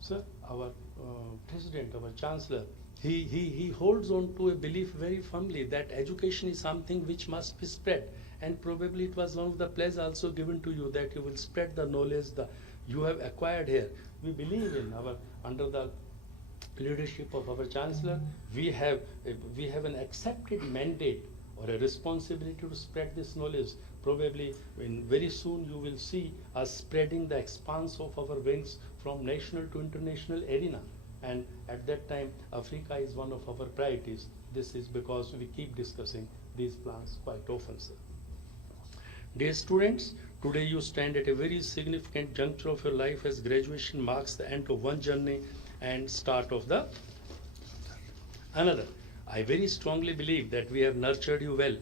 Sir, our president, our chancellor, he holds on to a belief very firmly that education is something which must be spread. And probably it was one of the pledges also given to you that you will spread the knowledge that you have acquired here. We believe in under the leadership of our chancellor, we have an accepted mandate or a responsibility to spread this knowledge. Probably very soon you will see us spreading the expanse of our wings from national to international arena. And at that time, Africa is one of our priorities. This is because we keep discussing these plans quite often, sir. Dear students, today you stand at a very significant juncture of your life as graduation marks the end of one journey and start of the another. I very strongly believe that we have nurtured you well,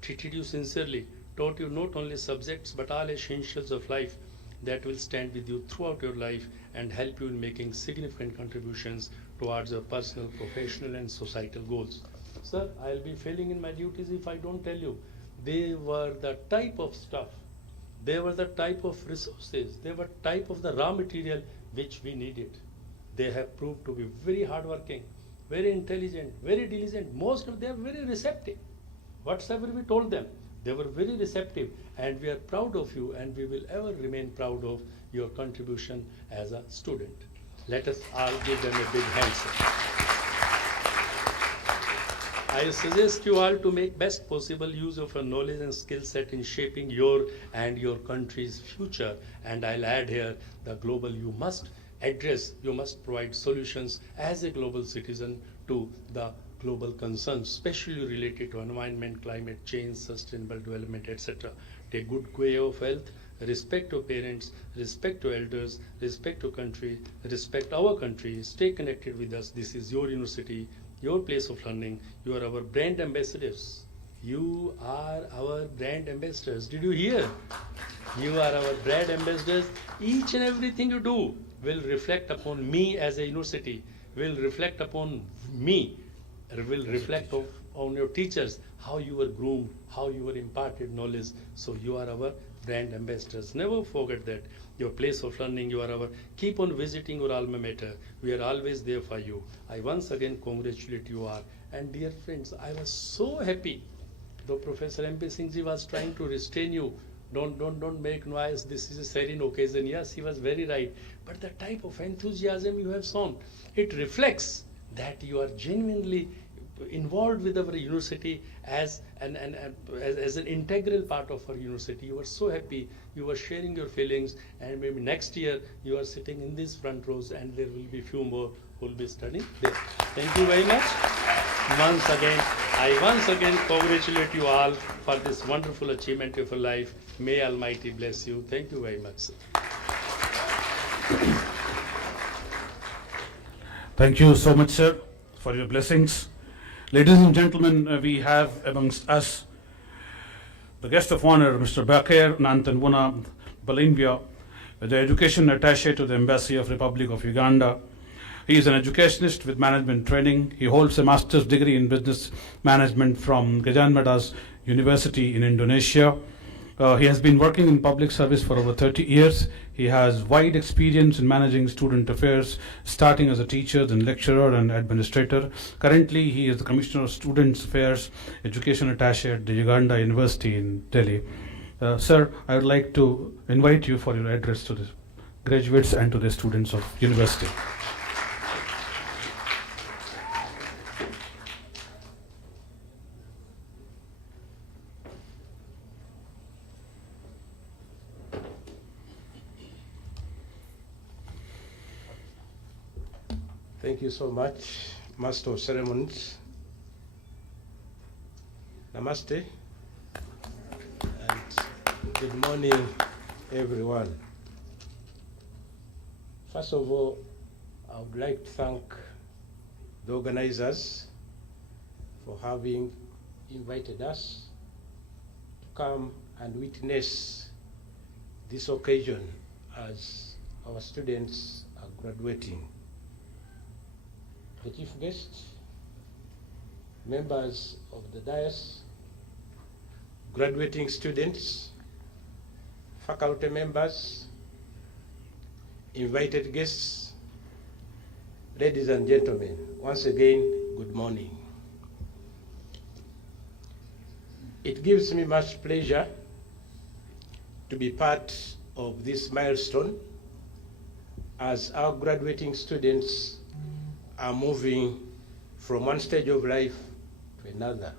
treated you sincerely, taught you not only subjects but all essentials of life that will stand with you throughout your life and help you in making significant contributions towards your personal, professional and societal goals. Sir, I'll be failing in my duties if I don't tell you. They were the type of stuff, they were the type of resources, they were type of the raw material which we needed. They have proved to be very hardworking, very intelligent, very diligent. Most of them are very receptive. Whatsoever we told them, they were very receptive, and we are proud of you, and we will ever remain proud of your contribution as a student. Let us all give them a big hand, sir. I suggest you all to make best possible use of your knowledge and skill set in shaping your and your country's future. And I'll add here the global. You must address, you must provide solutions as a global citizen to the global concerns, especially related to environment, climate change, sustainable development, etc. Take good care of health, respect to parents, respect to elders, respect to country, respect our country, stay connected with us. This is your university, your place of learning. You are our brand ambassadors. You are our brand ambassadors. Did you hear? You are our brand ambassadors. Each and everything you do will reflect upon me as a university, will reflect upon me, will reflect on your teachers, how you were groomed, how you were imparted knowledge. So you are our brand ambassadors. Never forget that. Your place of learning, you are our, keep on visiting your alma mater. We are always there for you. I once again congratulate you all. And dear friends, I was so happy, though Professor M.P. Singh ji was trying to restrain you. Don't make noise. This is a serene occasion. Yes, he was very right. But the type of enthusiasm you have shown, it reflects that you are genuinely involved with our university as an integral part of our university. You are so happy. You are sharing your feelings, and maybe next year you are sitting in these front rows, and there will be few more who will be studying there. Thank you very much. I once again congratulate you all for this wonderful achievement of your life. May Almighty bless you. Thank you very much, sir. Thank you so much, sir, for your blessings. Ladies and gentlemen, we have amongst us the guest of honor, Mr. Bakir Nantanwuna Balinvia, the education attaché to the Embassy of Republic of Uganda. He is an educationist with management training. He holds a master's degree in business management from Gajah Mada University in Indonesia. He has been working in public service for over 30 years. He has wide experience in managing student affairs, starting as a teacher, then lecturer and administrator. Currently, he is the Commissioner of Students' Affairs, Education Attaché at the Uganda University in Delhi. Sir, I would like to invite you for your address to the graduates and to the students of university. Thank you so much, Master of Ceremonies. Namaste, and good morning, everyone. First of all, I would like to thank the organizers for having invited us to come and witness this occasion as our students are graduating. The chief guests, members of the dais, graduating students, faculty members, invited guests, ladies and gentlemen, once again, good morning. It gives me much pleasure to be part of this milestone as our graduating students are moving from one stage of life to another.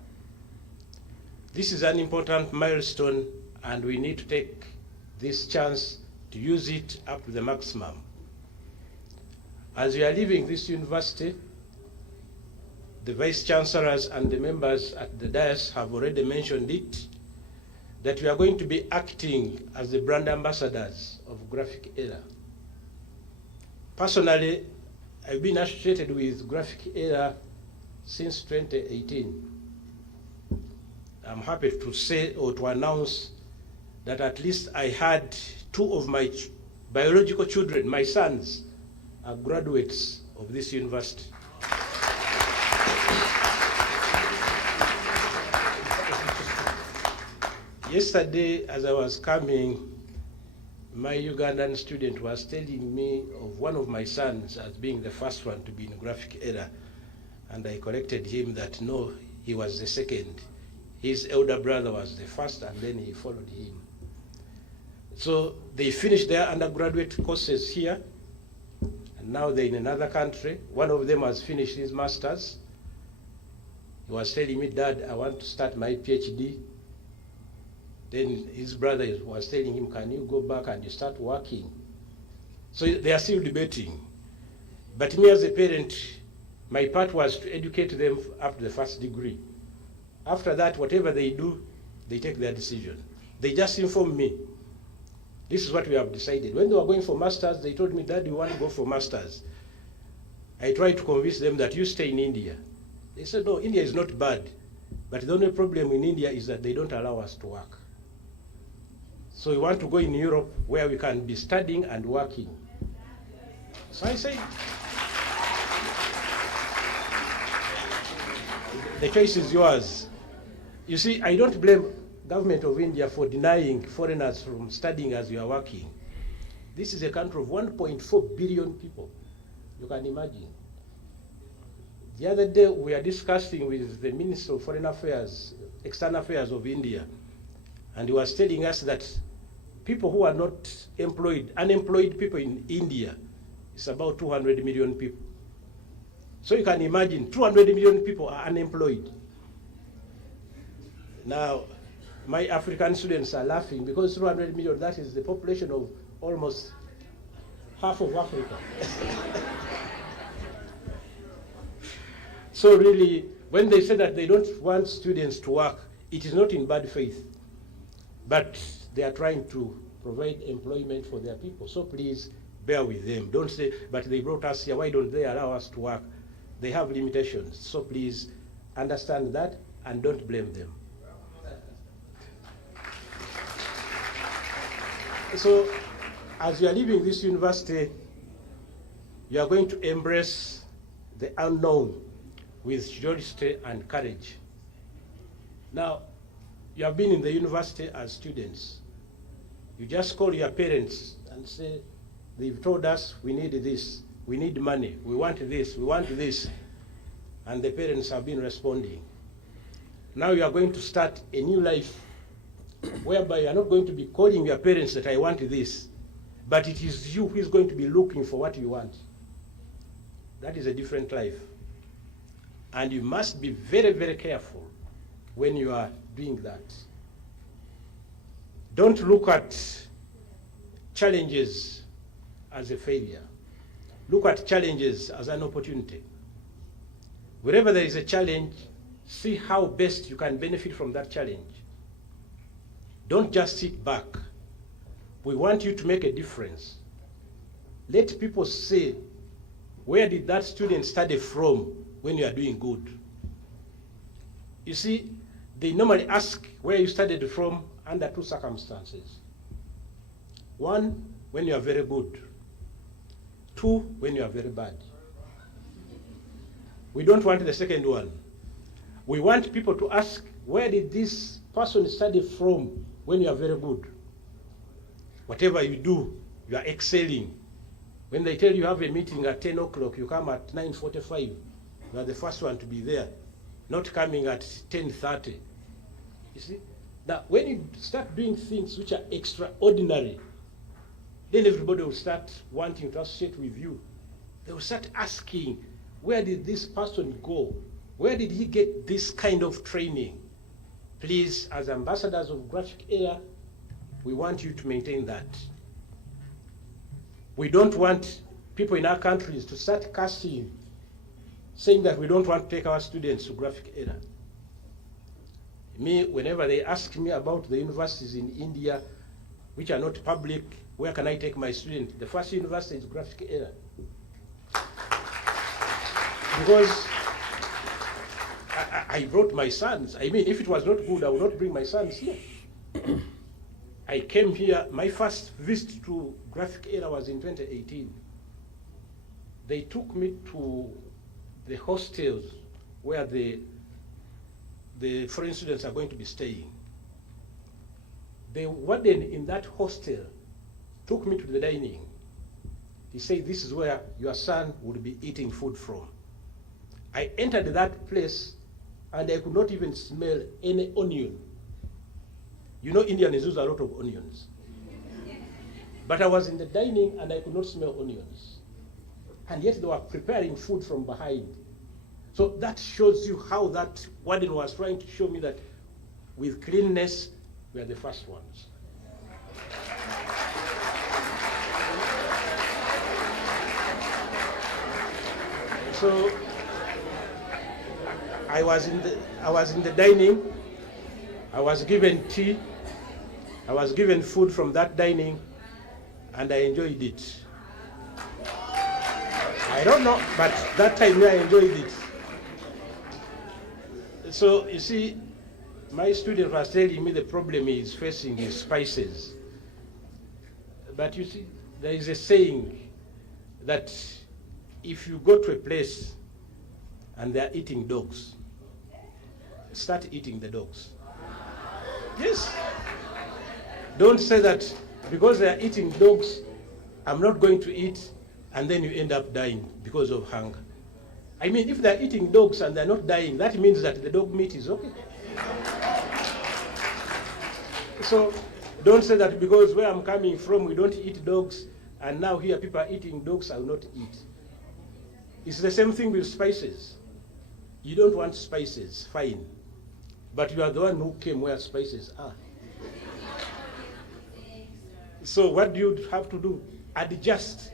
This is an important milestone, and we need to take this chance to use it up to the maximum. As we are leaving this university, the Vice Chancellors and the members at the dais have already mentioned it, that we are going to be acting as the brand ambassadors of Graphic Era. Personally, I've been associated with Graphic Era since 2018. I'm happy to say or to announce that at least I had 2 of my biological children, my sons, are graduates of this university. Yesterday, as I was coming, my Ugandan student was telling me of one of my sons as being the first one to be in Graphic Era, and I corrected him that no, he was the second. His elder brother was the first, and then he followed him. So they finished their undergraduate courses here, and now they're in another country. One of them has finished his master's. He was telling me, Dad, I want to start my PhD. Then his brother was telling him, can you go back and you start working? So they are still debating. But me as a parent, my part was to educate them up to the first degree. After that, whatever they do, they take their decision. They just inform me. This is what we have decided. When they were going for masters, they told me, Dad, we want to go for masters. I tried to convince them that you stay in India. They said, no, India is not bad. But the only problem in India is that they don't allow us to work. So we want to go in Europe where we can be studying and working. So I say, the choice is yours. You see, I don't blame government of India for denying foreigners from studying as you are working. This is a country of 1.4 billion people. You can imagine. The other day we are discussing with the Minister of Foreign Affairs, External Affairs of India, and he was telling us that people who are not employed, unemployed people in India, is about 200 million people. So you can imagine 200 million people are unemployed. Now, my African students are laughing because 200 million, that is the population of almost half of Africa. So really, when they say that they don't want students to work, it is not in bad faith, but they are trying to provide employment for their people. So please bear with them. Don't say, but they brought us here, why don't they allow us to work? They have limitations. So please understand that and don't blame them. So as you are leaving this university, you are going to embrace the unknown with curiosity and courage. Now, you have been in the university as students. You just call your parents and say, they've told us we need this, we need money, we want this, we want this. And the parents have been responding. Now you are going to start a new life whereby you are not going to be calling your parents that I want this, but it is you who is going to be looking for what you want. That is a different life. And you must be very, very careful when you are doing that. Don't look at challenges as a failure. Look at challenges as an opportunity. Wherever there is a challenge, see how best you can benefit from that challenge. Don't just sit back. We want you to make a difference. Let people say, where did that student study from when you are doing good? You see, they normally ask where you studied from under two circumstances. One, when you are very good. Two, when you are very bad. We don't want the second one. We want people to ask, where did this person study from when you are very good? Whatever you do, you are excelling. When they tell you have a meeting at 10 o'clock, you come at 9:45. You are the first one to be there, not coming at 10:30. You see? Now, when you start doing things which are extraordinary, then everybody will start wanting to associate with you. They will start asking, where did this person go? Where did he get this kind of training? Please, as ambassadors of Graphic Era, we want you to maintain that. We don't want people in our countries to start cursing, saying that we don't want to take our students to Graphic Era. Me, whenever they ask me about the universities in India, which are not public, where can I take my student? The first university is Graphic Era. Because I brought my sons. I mean, if it was not good, I would not bring my sons here. I came here, my first visit to Graphic Era was in 2018. They took me to the hostels where the foreign students are going to be staying. The warden in that hostel took me to the dining. He said, this is where your son would be eating food from. I entered that place and I could not even smell any onion. You know, Indians use a lot of onions. But I was in the dining and I could not smell onions. And yet they were preparing food from behind. So that shows you how that warden was trying to show me that with cleanness, we are the first ones. So I was in the dining. I was given tea. I was given food from that dining, and I enjoyed it. I don't know, but that time I enjoyed it. So you see, my student was telling me the problem is facing is spices. But you see, there is a saying that if you go to a place and they are eating dogs, start eating the dogs. Yes. Don't say that because they are eating dogs, I'm not going to eat, and then you end up dying because of hunger. I mean, if they're eating dogs and they're not dying, that means that the dog meat is okay. So don't say that because where I'm coming from, we don't eat dogs, and now here people are eating dogs, I will not eat. It's the same thing with spices. You don't want spices, fine. But you are the one who came where spices are. So what do you have to do? Adjust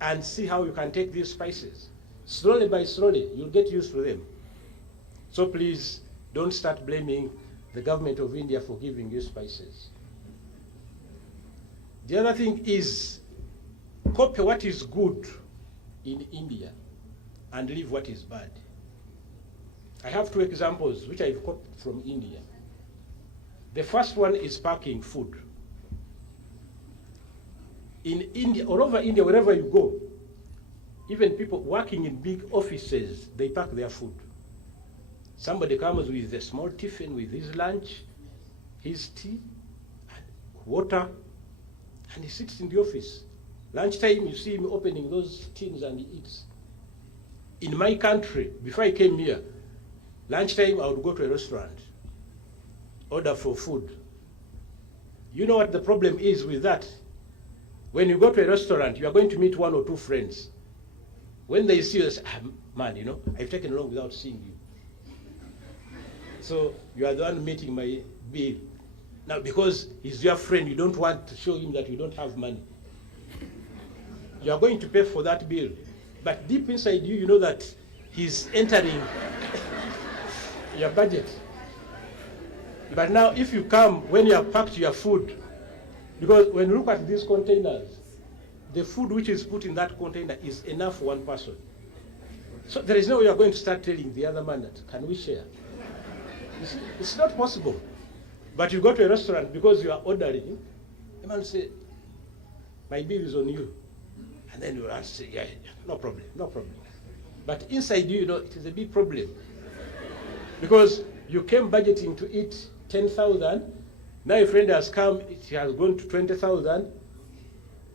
and see how you can take these spices. Slowly by slowly, you'll get used to them. So please, don't start blaming the government of India for giving you spices. The other thing is, copy what is good in India and leave what is bad. I have two examples which I've copied from India. The first one is packing food. In India, all over India, wherever you go, even people working in big offices, they pack their food. Somebody comes with a small tiffin with his lunch, his tea, and water, and he sits in the office. Lunchtime, you see him opening those tins and he eats. In my country, before I came here, lunchtime I would go to a restaurant, order for food. You know what the problem is with that? When you go to a restaurant, you are going to meet one or two friends. When they see you, they say, man, you know, I've taken long without seeing you. So you are the one meeting my bill. Now, because he's your friend, you don't want to show him that you don't have money. You are going to pay for that bill. But deep inside you, you know that he's entering your budget. But now, if you come when you have packed your food, because when you look at these containers, the food which is put in that container is enough for one person. So there is no way you are going to start telling the other man that, can we share? It's not possible. But you go to a restaurant because you are ordering, the man will say, my bill is on you. And then you answer, yeah, no problem, no problem. But inside you, you know, it is a big problem. Because you came budgeting to eat 10,000, now a friend has come, it has gone to 20,000.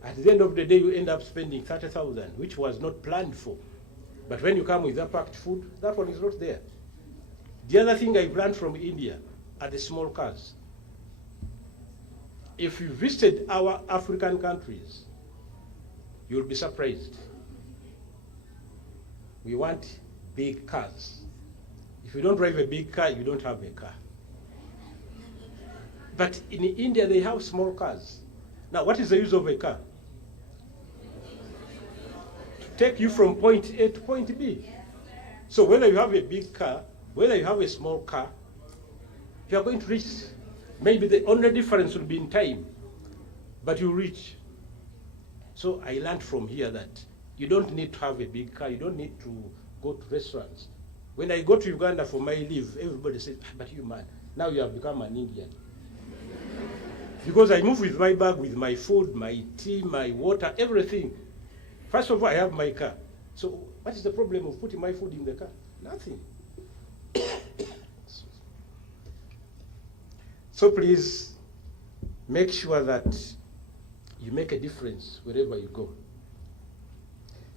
At the end of the day, you end up spending 30,000, which was not planned for. But when you come with that packed food, that one is not there. The other thing I've learned from India are the small cars. If you visited our African countries, you'll be surprised. We want big cars. If you don't drive a big car, you don't have a car. But in India, they have small cars. Now, what is the use of a car? To take you from point A to point B. So whether you have a big car, whether you have a small car, you are going to reach. Maybe the only difference will be in time, but you reach. So I learned from here that you don't need to have a big car. You don't need to go to restaurants. When I go to Uganda for my leave, everybody says, but you man, now you have become an Indian. Because I move with my bag, with my food, my tea, my water, everything. First of all, I have my car. So what is the problem of putting my food in the car? Nothing. So please, make sure that you make a difference wherever you go.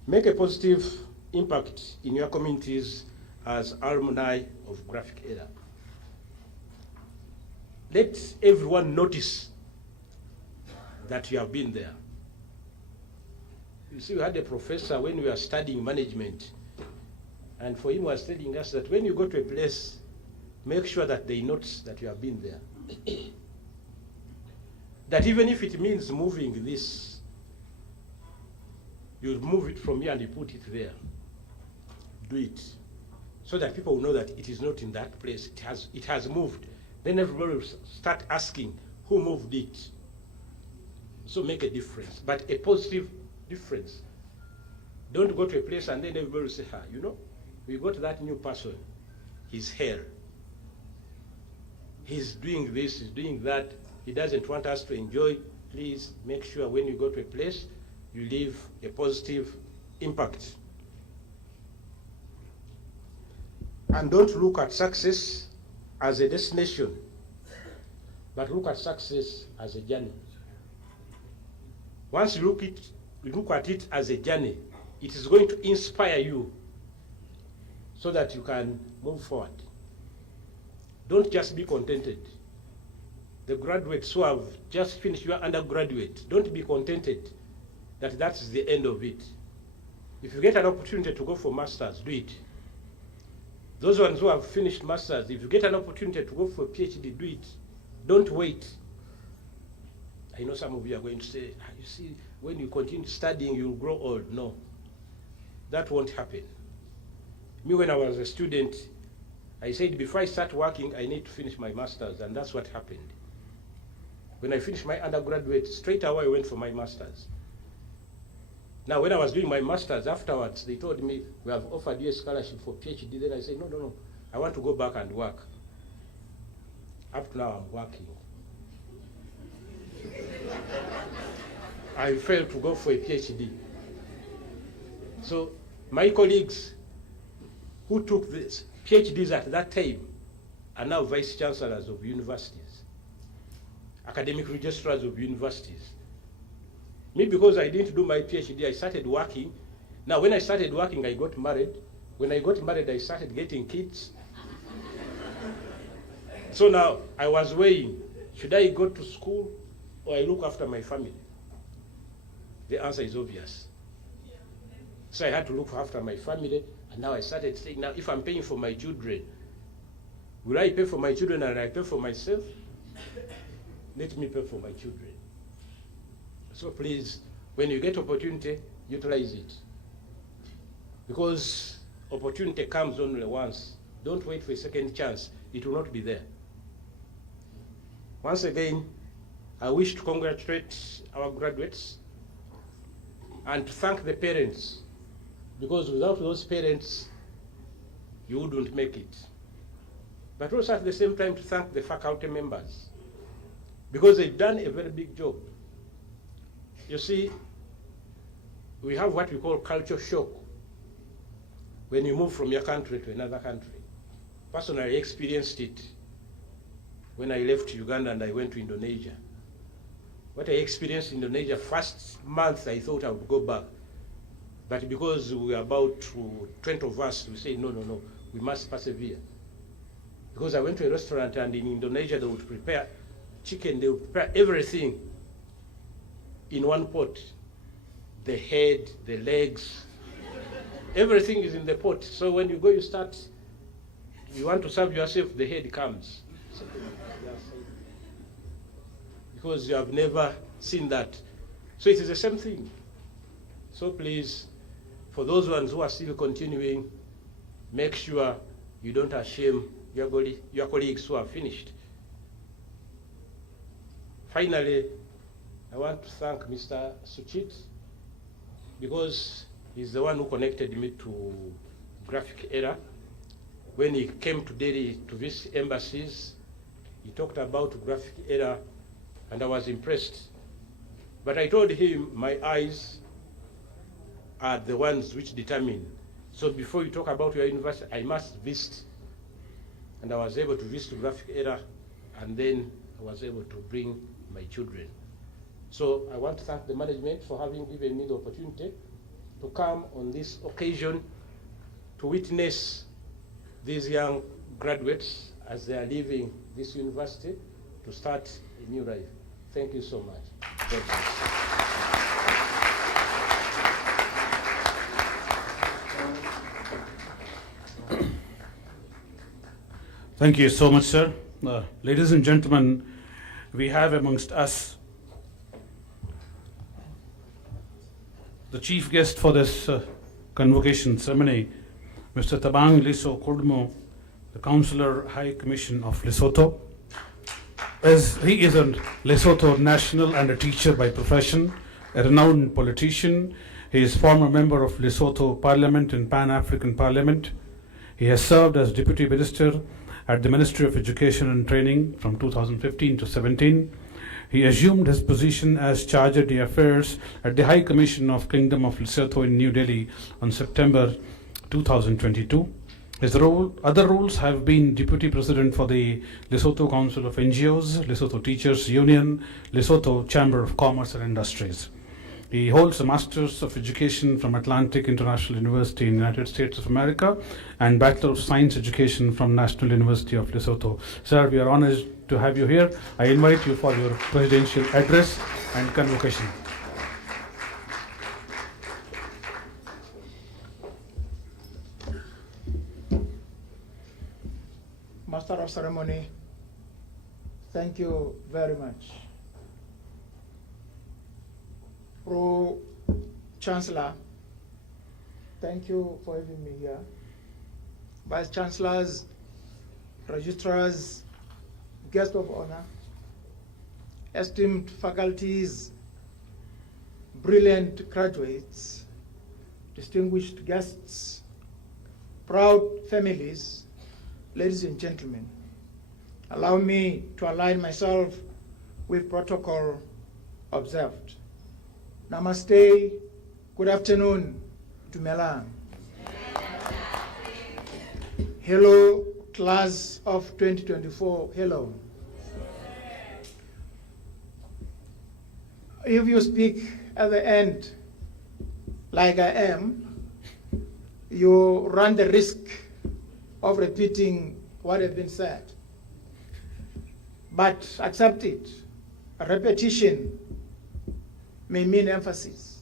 Make a positive impact in your communities as alumni of Graphic Era. Let everyone notice that you have been there. You see, we had a professor when we were studying management, and for him he was telling us that when you go to a place, make sure that they notice that you have been there. That even if it means moving this, you move it from here and you put it there. do it, so that people will know that it is not in that place, it has moved. Then everybody will start asking, who moved it? So make a difference, but a positive difference. Don't go to a place and then everybody will say, you know, we got that new person, he's here. He's doing this, he's doing that, he doesn't want us to enjoy. Please make sure when you go to a place, you leave a positive impact. And don't look at success as a destination, but look at success as a journey. Once you look at it as a journey, it is going to inspire you so that you can move forward. Don't just be contented. The graduates who have just finished your undergraduate, don't be contented that that's the end of it. If you get an opportunity to go for masters, do it. Those ones who have finished masters, if you get an opportunity to go for a PhD, do it. Don't wait. I know some of you are going to say, you see, when you continue studying, you'll grow old. No, that won't happen. Me, when I was a student, I said, before I start working, I need to finish my masters, and that's what happened. When I finished my undergraduate, straight away I went for my masters. Now, when I was doing my masters, afterwards, they told me, we have offered you a scholarship for PhD. Then I said, no, I want to go back and work. Up to now, I'm working. I failed to go for a PhD. So, my colleagues who took this PhDs at that time are now vice chancellors of universities, academic registrars of universities. Me, because I didn't do my PhD, I started working. Now, when I started working, I got married. When I got married, I started getting kids. So now, I was weighing, should I go to school or I look after my family? The answer is obvious. So I had to look after my family, and now I started saying, now, if I'm paying for my children, will I pay for my children and I pay for myself? Let me pay for my children. So please, when you get opportunity, utilize it. Because opportunity comes only once. Don't wait for a second chance. It will not be there. Once again, I wish to congratulate our graduates and to thank the parents, because without those parents, you wouldn't make it. But also at the same time to thank the faculty members, because they've done a very big job. You see, we have what we call culture shock when you move from your country to another country. Personally, I experienced it when I left Uganda and I went to Indonesia. What I experienced in Indonesia, first month I thought I would go back. But because we were about 20 of us, we said, no, we must persevere. Because I went to a restaurant and in Indonesia they would prepare chicken, they would prepare everything in one pot. The head, the legs, everything is in the pot. So when you go, you want to serve yourself, the head comes. Because you have never seen that. So it is the same thing. So please, for those ones who are still continuing, make sure you don't shame your colleagues who are finished. Finally, I want to thank Mr. Suchit, because he's the one who connected me to Graphic Era. When he came to Delhi to visit embassies, he talked about Graphic Era, and I was impressed. But I told him my eyes are the ones which determine. So before you talk about your university, I must visit. And I was able to visit Graphic Era, and then I was able to bring my children. So I want to thank the management for having given me the opportunity to come on this occasion to witness these young graduates as they are leaving this university to start a new life. Thank you so much. Thank you. Thank you so much, sir. Ladies and gentlemen, we have amongst us the chief guest for this convocation ceremony, Mr. Thabang Liso Kodmo, the Councillor High Commission of Lesotho. As he is a Lesotho national and a teacher by profession, a renowned politician, he is former member of Lesotho Parliament and Pan-African Parliament. He has served as Deputy Minister at the Ministry of Education and Training from 2015 to 17. He assumed his position as Chargé d'Affaires at the High Commission of Kingdom of Lesotho in New Delhi on September 2022. His other roles have been Deputy President for the Lesotho Council of NGOs, Lesotho Teachers Union, Lesotho Chamber of Commerce and Industries. He holds a Master's of Education from Atlantic International University in the United States of America and Bachelor of Science Education from National University of Lesotho. Sir, we are honored to have you here. I invite you for your presidential address and convocation. Master of Ceremony, thank you very much. Pro Chancellor, thank you for having me here. Vice Chancellors, Registrars, guests of honor, esteemed faculties, brilliant graduates, distinguished guests, proud families, ladies and gentlemen, allow me to align myself with protocol observed. Namaste, good afternoon, Dumelang. Hello, class of 2024, hello. If you speak at the end, like I am, you run the risk of repeating what has been said. But accept it. A repetition may mean emphasis.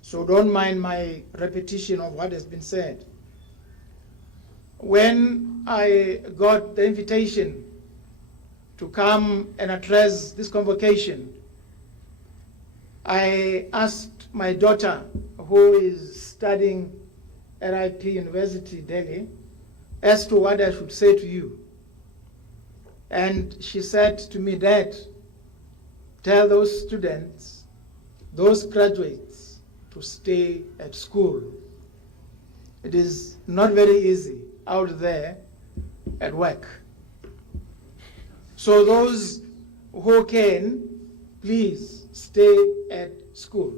So don't mind my repetition of what has been said. When I got the invitation to come and address this convocation, I asked my daughter, who is studying at RIP University, Delhi, as to what I should say to you. And she said to me, Dad, tell those students, those graduates, to stay at school. It is not very easy out there at work. So those who can, please stay at school.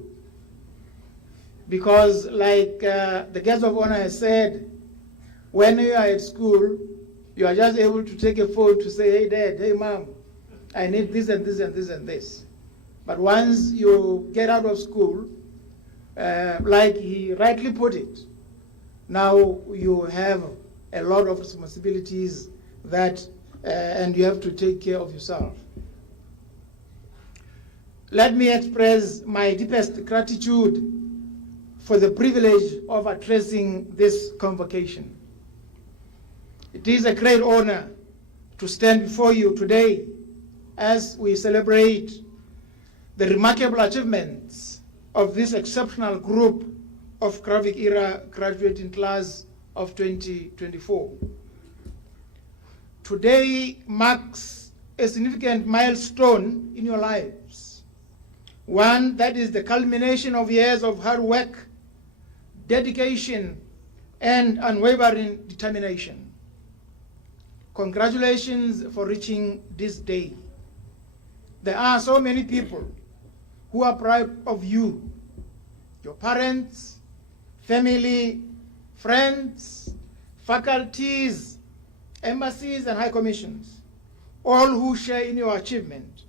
Because like the guest of honor has said, when you are at school, you are just able to take a phone to say, hey dad, hey mom, I need this and this and this and this. But once you get out of school, like he rightly put it, now you have a lot of responsibilities that, and you have to take care of yourself. Let me express my deepest gratitude for the privilege of addressing this convocation. It is a great honor to stand before you today as we celebrate the remarkable achievements of this exceptional group of graphic era graduating class of 2024. Today marks a significant milestone in your lives, one that is the culmination of years of hard work, dedication, and unwavering determination. Congratulations for reaching this day. There are so many people who are proud of you, your parents, family, friends, faculties, embassies, and high commissions, all who share in your achievement.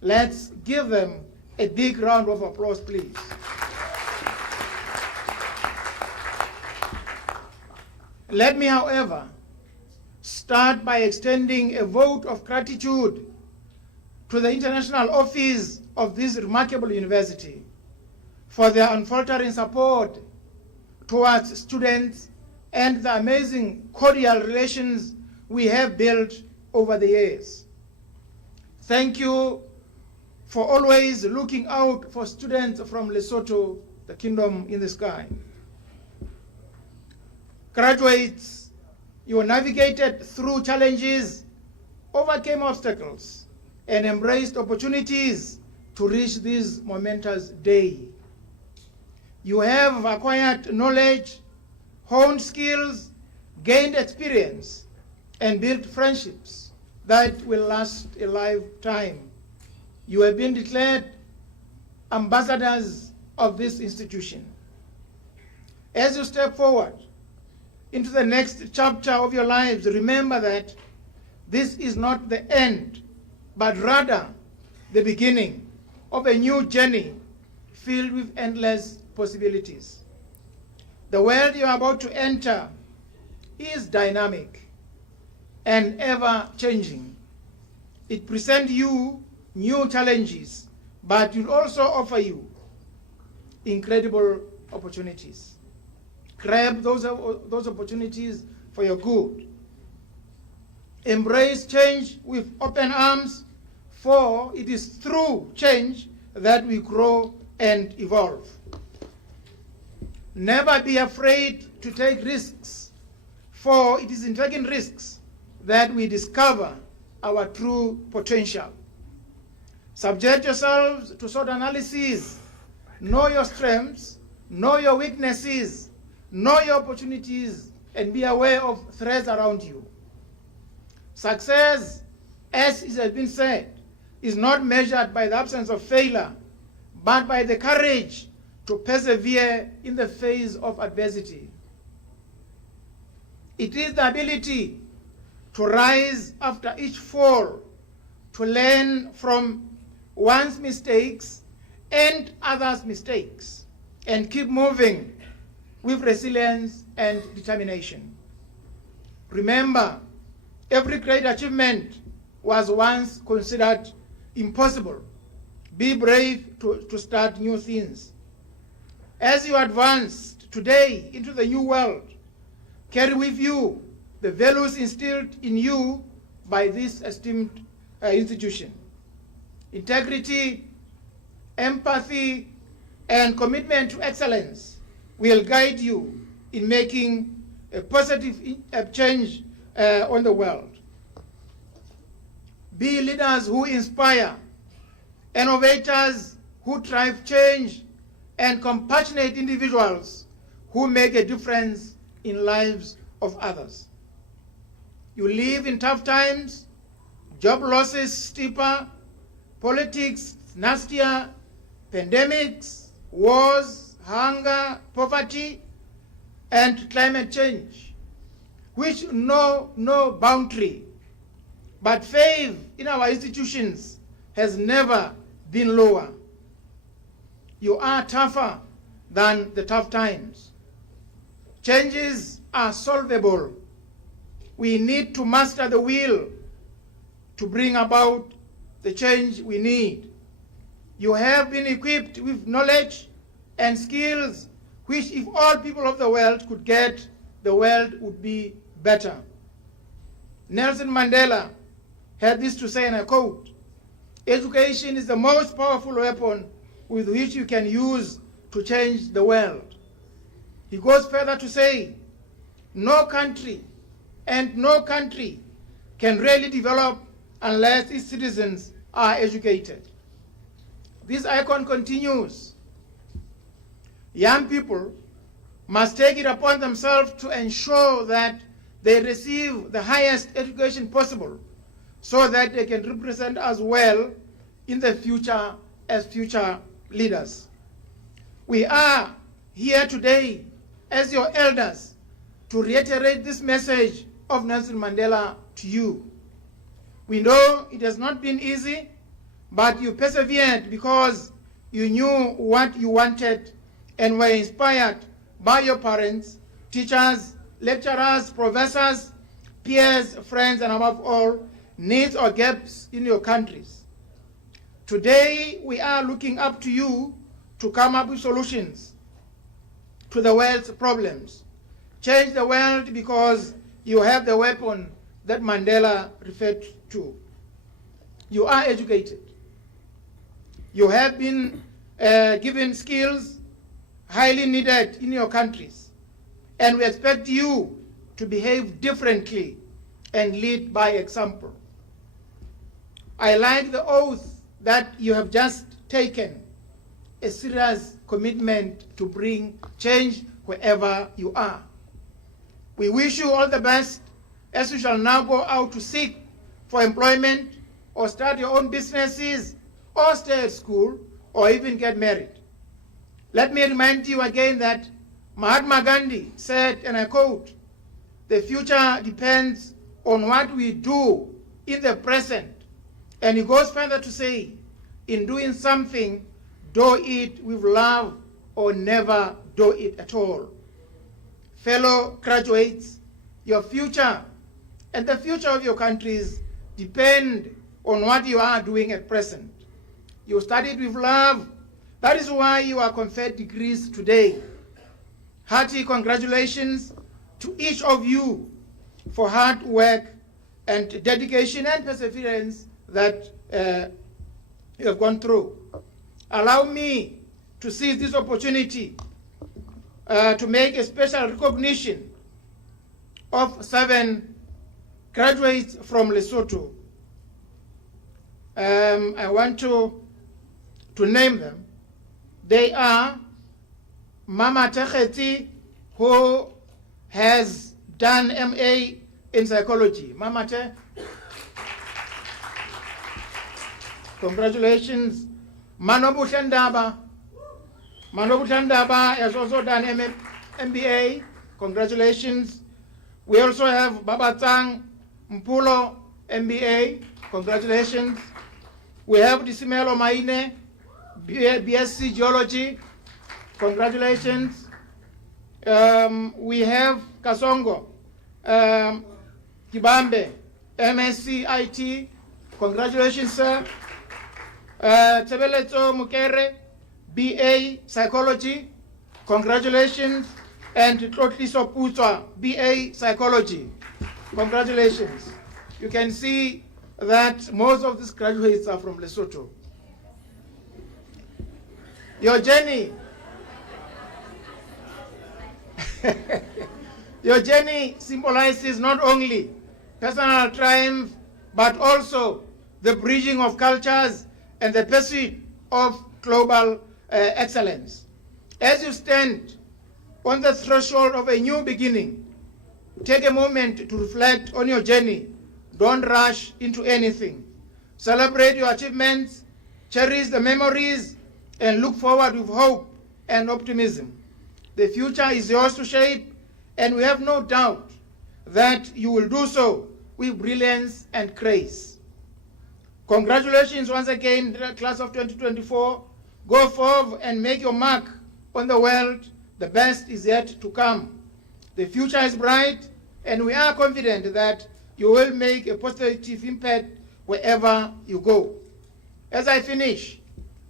Let's give them a big round of applause, please. Let me, however, start by extending a vote of gratitude to the international office of this remarkable university for their unfaltering support towards students and the amazing cordial relations we have built over the years. Thank you for always looking out for students from Lesotho, the kingdom in the sky. Graduates, you navigated through challenges, overcame obstacles, and embraced opportunities to reach this momentous day. You have acquired knowledge, honed skills, gained experience, and built friendships that will last a lifetime. You have been declared ambassadors of this institution. As you step forward into the next chapter of your lives, remember that this is not the end, but rather the beginning of a new journey filled with endless possibilities. The world you are about to enter is dynamic and ever-changing. It presents you new challenges, but it will also offer you incredible opportunities. Grab those opportunities for your good. Embrace change with open arms, for it is through change that we grow and evolve. Never be afraid to take risks, for it is in taking risks that we discover our true potential. Subject yourselves to SWOT analysis. Know your strengths, know your weaknesses, know your opportunities, and be aware of threats around you. Success, as it has been said, is not measured by the absence of failure, but by the courage to persevere in the face of adversity. It is the ability to rise after each fall, to learn from one's mistakes and others' mistakes, and keep moving with resilience and determination. Remember, every great achievement was once considered impossible. Be brave to start new things. As you advance today into the new world, carry with you the values instilled in you by this esteemed institution. Integrity, empathy, and commitment to excellence will guide you in making a positive change on the world. Be leaders who inspire, innovators who drive change, and compassionate individuals who make a difference in lives of others. You live in tough times, job losses steeper, politics nastier, pandemics, wars, hunger, poverty, and climate change, which know no boundary. But faith in our institutions has never been lower. You are tougher than the tough times. Changes are solvable. We need to master the will to bring about the change we need. You have been equipped with knowledge and skills which, if all people of the world could get, the world would be better. Nelson Mandela had this to say, and I quote, "Education is the most powerful weapon with which you can use to change the world." He goes further to say, no country can really develop unless its citizens are educated. This icon continues, young people must take it upon themselves to ensure that they receive the highest education possible so that they can represent us well in the future as future leaders. We are here today as your elders to reiterate this message of Nelson Mandela to you. We know it has not been easy, but you persevered because you knew what you wanted and were inspired by your parents, teachers, lecturers, professors, peers, friends, and above all, needs or gaps in your countries. Today, we are looking up to you to come up with solutions to the world's problems. Change the world because you have the weapon that Mandela referred to. You are educated. You have been given skills highly needed in your countries. and we expect you to behave differently and lead by example. I like the oath that you have just taken, a serious commitment to bring change wherever you are. We wish you all the best as you shall now go out to seek for employment or start your own businesses or stay at school or even get married. Let me remind you again that Mahatma Gandhi said, and I quote, "The future depends on what we do in the present." And he goes further to say, in doing something, do it with love or never do it at all. Fellow graduates, your future and the future of your countries depend on what you are doing at present. You studied with love. That is why you are conferred degrees today. Hearty congratulations to each of you for hard work and dedication and perseverance that you have gone through. Allow me to seize this opportunity to make a special recognition of 7 graduates from Lesotho. I want to name them. They are Mama Techeti, who has done MA in psychology. Mama Te, congratulations. Manobu Tandaba has also done MBA. Congratulations. We also have Babatang Mpulo, MBA. Congratulations. We have Disimelo Maine, BSc Geology. Congratulations. We have Kasongo Kibambe, MSc IT. Congratulations, sir. Tebeleto Mukere, BA Psychology. Congratulations. And Tlotliso Putwa, BA Psychology. Congratulations. You can see that most of these graduates are from Lesotho. Your journey your journey symbolizes not only personal triumph, but also the bridging of cultures and the pursuit of global excellence. As you stand on the threshold of a new beginning, take a moment to reflect on your journey. Don't rush into anything. Celebrate your achievements, cherish the memories, and look forward with hope and optimism. The future is yours to shape, and we have no doubt that you will do so with brilliance and grace. Congratulations once again, class of 2024. Go forth and make your mark on the world. The best is yet to come. The future is bright, and we are confident that you will make a positive impact wherever you go. As I finish,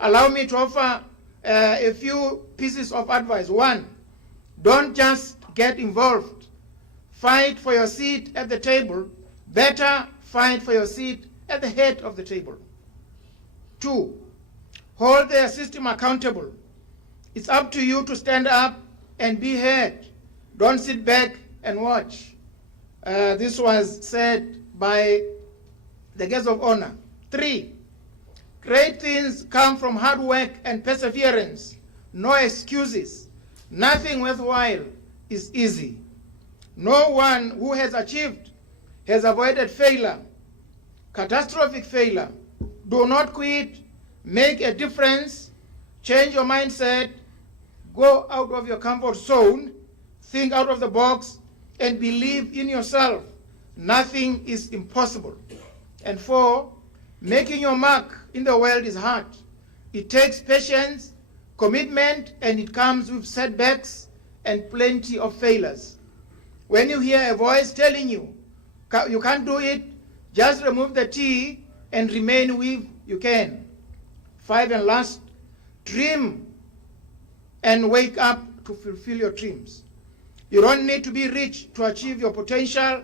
allow me to offer a few pieces of advice. 1, don't just get involved. Fight for your seat at the table. Better fight for your seat at the head of the table. 2, hold the system accountable. It's up to you to stand up and be heard. Don't sit back and watch. This was said by the guest of honor. 3, great things come from hard work and perseverance. No excuses. Nothing worthwhile is easy. No one who has achieved has avoided failure, catastrophic failure. Do not quit. Make a difference. Change your mindset. Go out of your comfort zone. Think out of the box and believe in yourself. Nothing is impossible. And 4, making your mark in the world is hard. It takes patience, commitment, and it comes with setbacks and plenty of failures. When you hear a voice telling you you can't do it, just remove the T and remain with you can. 5 and last, dream and wake up to fulfill your dreams. You don't need to be rich to achieve your potential.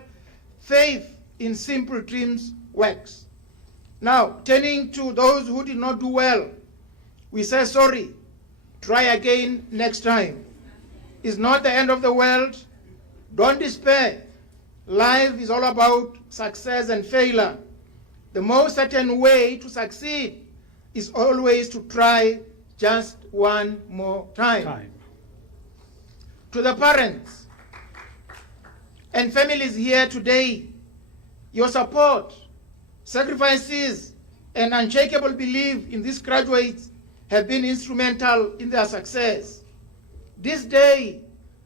Faith in simple dreams works. Now, turning to those who did not do well, we say sorry. Try again next time. It's not the end of the world. Don't despair. Life is all about success and failure. The most certain way to succeed is always to try just one more time. To the parents and families here today, your support, sacrifices, and unshakable belief in these graduates have been instrumental in their success. This day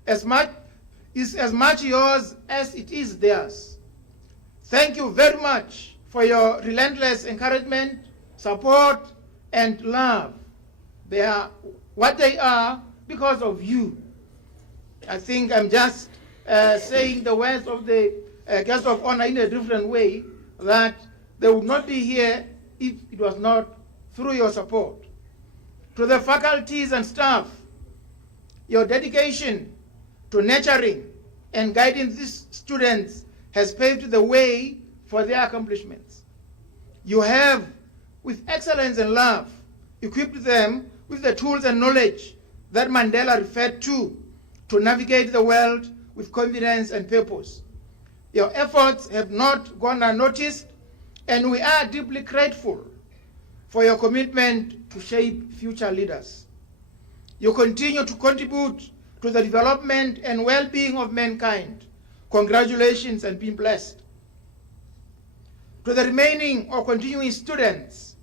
is as much yours as it is theirs. Thank you very much for your relentless encouragement, support, and love. They are what they are because of you. I think I'm just saying the words of the guest of honor in a different way, that they would not be here if it was not through your support. To the faculties and staff, your dedication to nurturing and guiding these students has paved the way for their accomplishments. You have, with excellence and love, equipped them with the tools and knowledge that Mandela referred to navigate the world with confidence and purpose. Your efforts have not gone unnoticed, and we are deeply grateful for your commitment to shape future leaders. You continue to contribute to the development and well-being of mankind. Congratulations and be blessed. To the remaining or continuing students,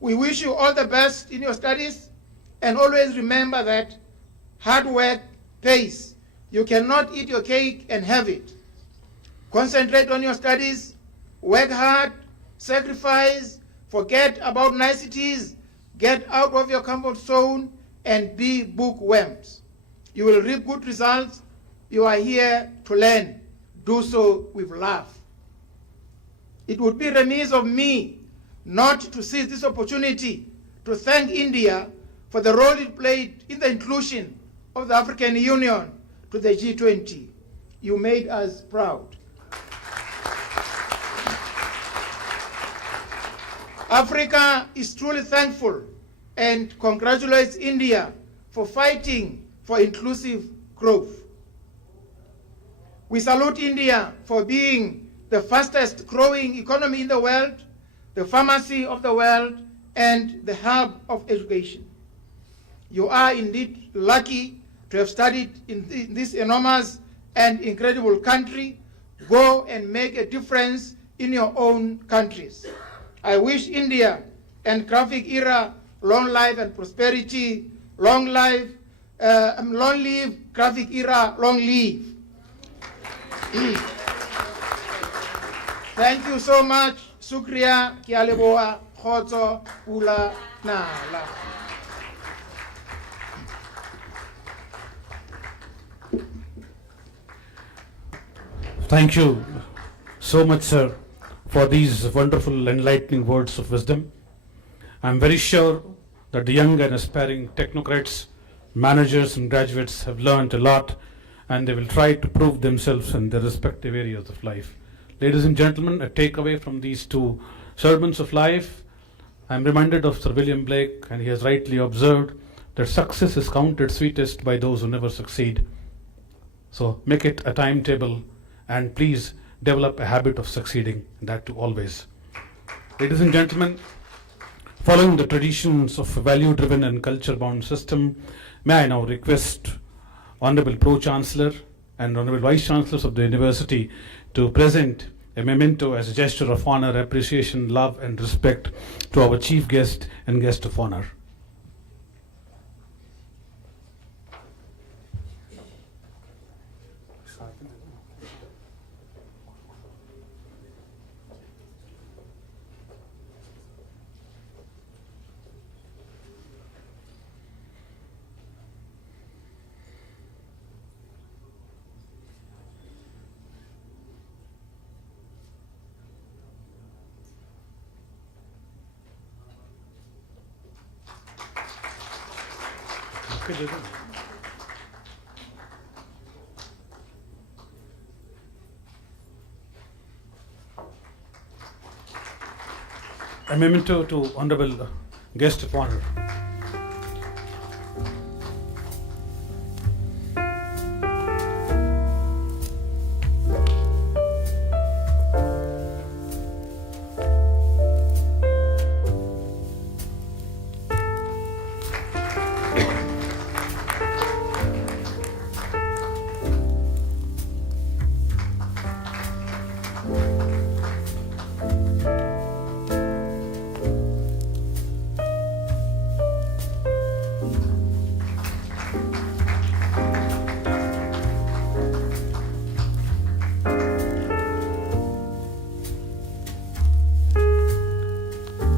we wish you all the best in your studies, and always remember that hard work pays. You cannot eat your cake and have it. Concentrate on your studies, work hard, sacrifice, forget about niceties, get out of your comfort zone, and be bookworms. You will reap good results. You are here to learn. Do so with love. It would be remiss of me not to seize this opportunity to thank India for the role it played in the inclusion of the African Union to the G20. You made us proud. Africa is truly thankful and congratulates India for fighting for inclusive growth. We salute India for being the fastest growing economy in the world, the pharmacy of the world, and the hub of education. You are indeed lucky to have studied in this enormous and incredible country. Go and make a difference in your own countries. I wish India and graphic era long life and prosperity, long live graphic era, long live. Thank you so much. Sukriya, Kialeboa, Khotso, Ula, Nala. Thank you so much, sir, for these wonderful enlightening words of wisdom. I'm very sure that the young and aspiring technocrats, managers and graduates have learned a lot, and they will try to prove themselves in their respective areas of life. Ladies and gentlemen, a takeaway from these two sermons of life, I'm reminded of Sir William Blake, and he has rightly observed that success is counted sweetest by those who never succeed. So make it a timetable, and please develop a habit of succeeding, and that too always. Ladies and gentlemen, following the traditions of a value-driven and culture-bound system, may I now request Honorable Pro-Chancellor and Honorable Vice-Chancellors of the University to present a memento as a gesture of honor, appreciation, love and respect to our chief guest and guest of honor. A memento to Honorable Guest of Honor.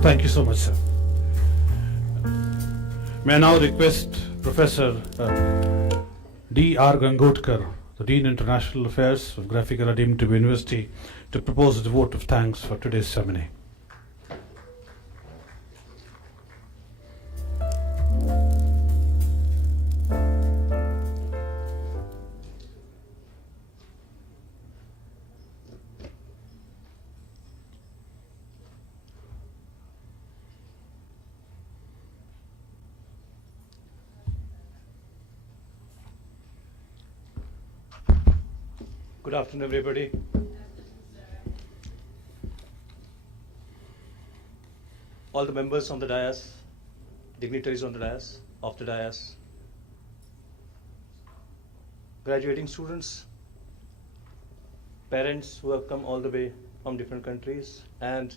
Thank you so much, sir. May I now request Professor D.R. Gangotkar, the Dean International Affairs of Graphic Era deemed to be University, to propose the vote of thanks for today's ceremony. Good afternoon, everybody. All the members on the dais, dignitaries on the dais, off the dais, graduating students, parents who have come all the way from different countries, and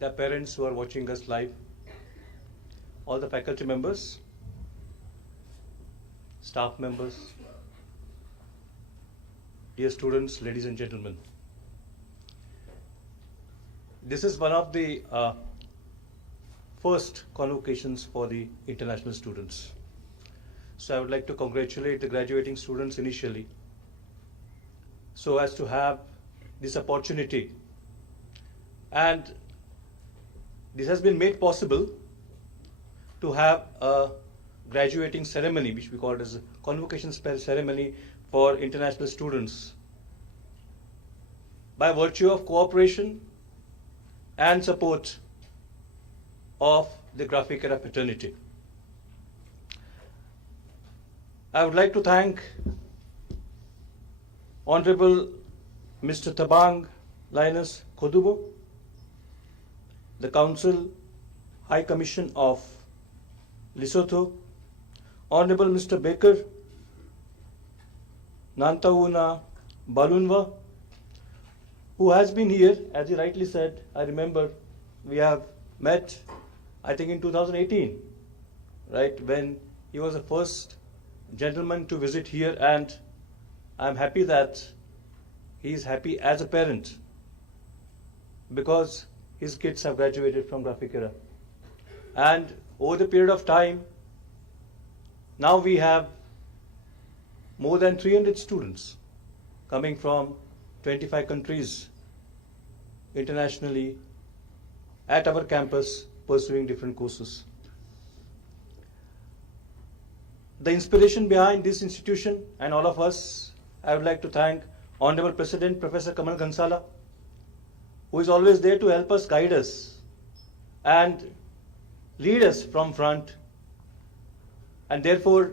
the parents who are watching us live, all the faculty members, staff members, dear students, ladies and gentlemen. This is one of the first convocations for the international students. So I would like to congratulate the graduating students initially, so as to have this opportunity. And this has been made possible to have a graduating ceremony, which we call it as a convocation ceremony for international students, by virtue of cooperation and support of the Graphic Era fraternity. I would like to thank Honorable Mr. Thabang Linus Kodubo, the Council High Commission of Lesotho, Honorable Mr. Baker Nantauna Balunwa, who has been here, as he rightly said. I remember we have met, I think in 2018, right, when he was the first gentleman to visit here, and I'm happy that he is happy as a parent because his kids have graduated from Graphic Era. And over the period of time, now we have more than 300 students coming from 25 countries internationally at our campus pursuing different courses. The inspiration behind this institution and all of us, I would like to thank Honorable President Professor Kamal Ghansala, who is always there to help us, guide us, and lead us from front. And therefore,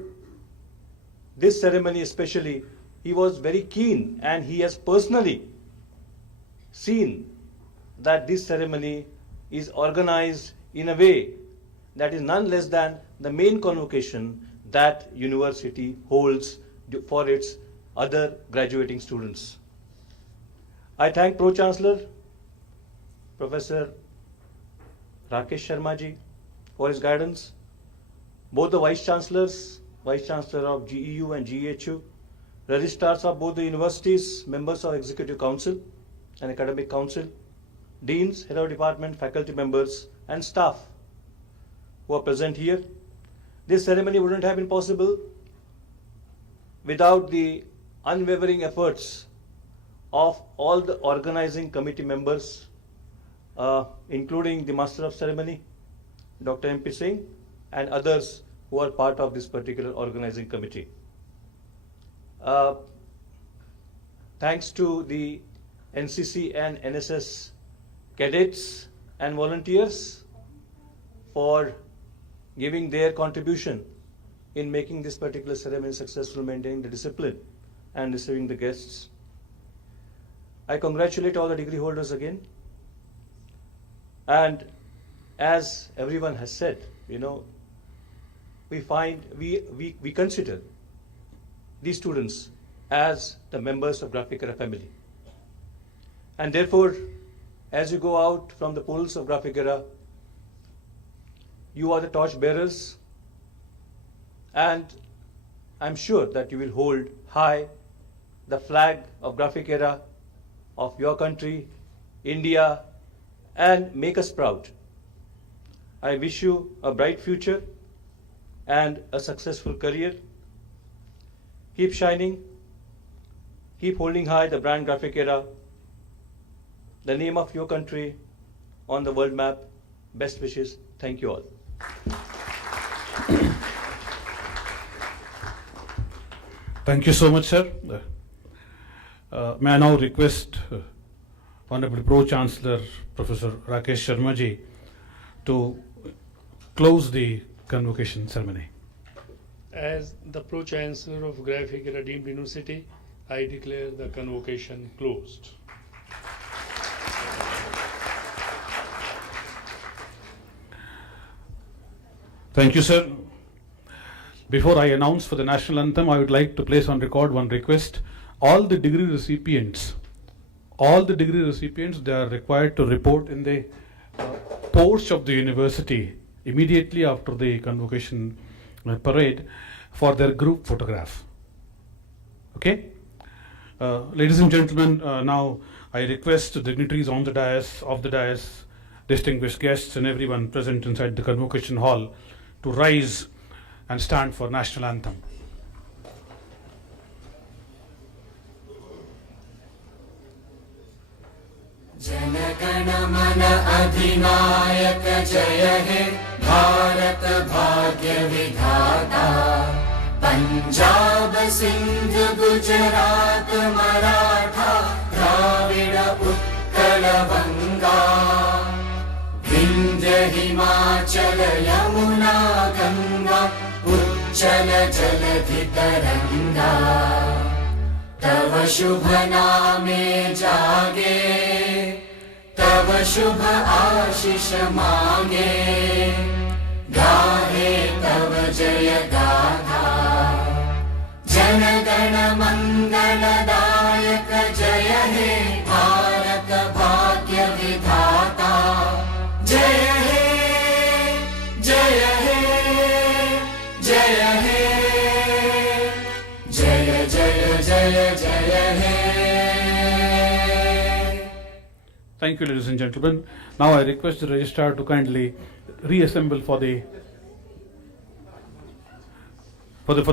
this ceremony especially, he was very keen, and he has personally seen that this ceremony is organized in a way that is none less than the main convocation that university holds for its other graduating students. I thank Pro-Chancellor Professor Rakesh Sharma ji for his guidance, both the Vice Chancellors, Vice Chancellor of GEU and GEHU, registrars of both the universities, members of Executive Council and Academic Council, deans, head of department, faculty members, and staff who are present here. This ceremony wouldn't have been possible without the unwavering efforts of all the organizing committee members, including the Master of Ceremony, Dr. M.P. Singh, and others who are part of this particular organizing committee. Thanks to the NCC and NSS cadets and volunteers for giving their contribution in making this particular ceremony successful, maintaining the discipline and receiving the guests. I congratulate all the degree holders again. And as everyone has said, you know, we consider these students as the members of Graphic Era family. And therefore, as you go out from the pools of Graphic Era, you are the torch bearers, and I'm sure that you will hold high the flag of Graphic Era of your country, India, and make us proud. I wish you a bright future and a successful career. Keep shining, keep holding high the brand Graphic Era, the name of your country on the world map. Best wishes. Thank you all. Thank you so much, sir. May I now request Honorable Pro-Chancellor Professor Rakesh Sharma ji to close the convocation ceremony. As the Pro-Chancellor of Graphic Era deemed University, I declare the convocation closed. Thank you, sir. Before I announce for the national anthem, I would like to place on record one request. All the degree recipients, they are required to report in the porch of the university immediately after the convocation parade for their group photograph. Okay? Ladies and gentlemen, now I request the dignitaries on the dais, off the dais, distinguished guests and everyone present inside the convocation hall to rise and stand for national anthem. Jana Gana मन अधिनायक जय हे भारत भाग्य विधाता पंजाब सिंध गुजरात मराठा द्राविड़ उत्कल बंगा विंध्य हिमाचल यमुना गंगा उच्चल जलधि तरंगा तव शुभ नामे जागे तव शुभ आशीष मांगे गाहे तव जय गाथा जन गण मंगलदायक जय हे भारत भाग्य विधाता जय हे जय हे जय हे जय जय जय जय हे. Thank you, ladies and gentlemen. Now I request the registrar to kindly reassemble for the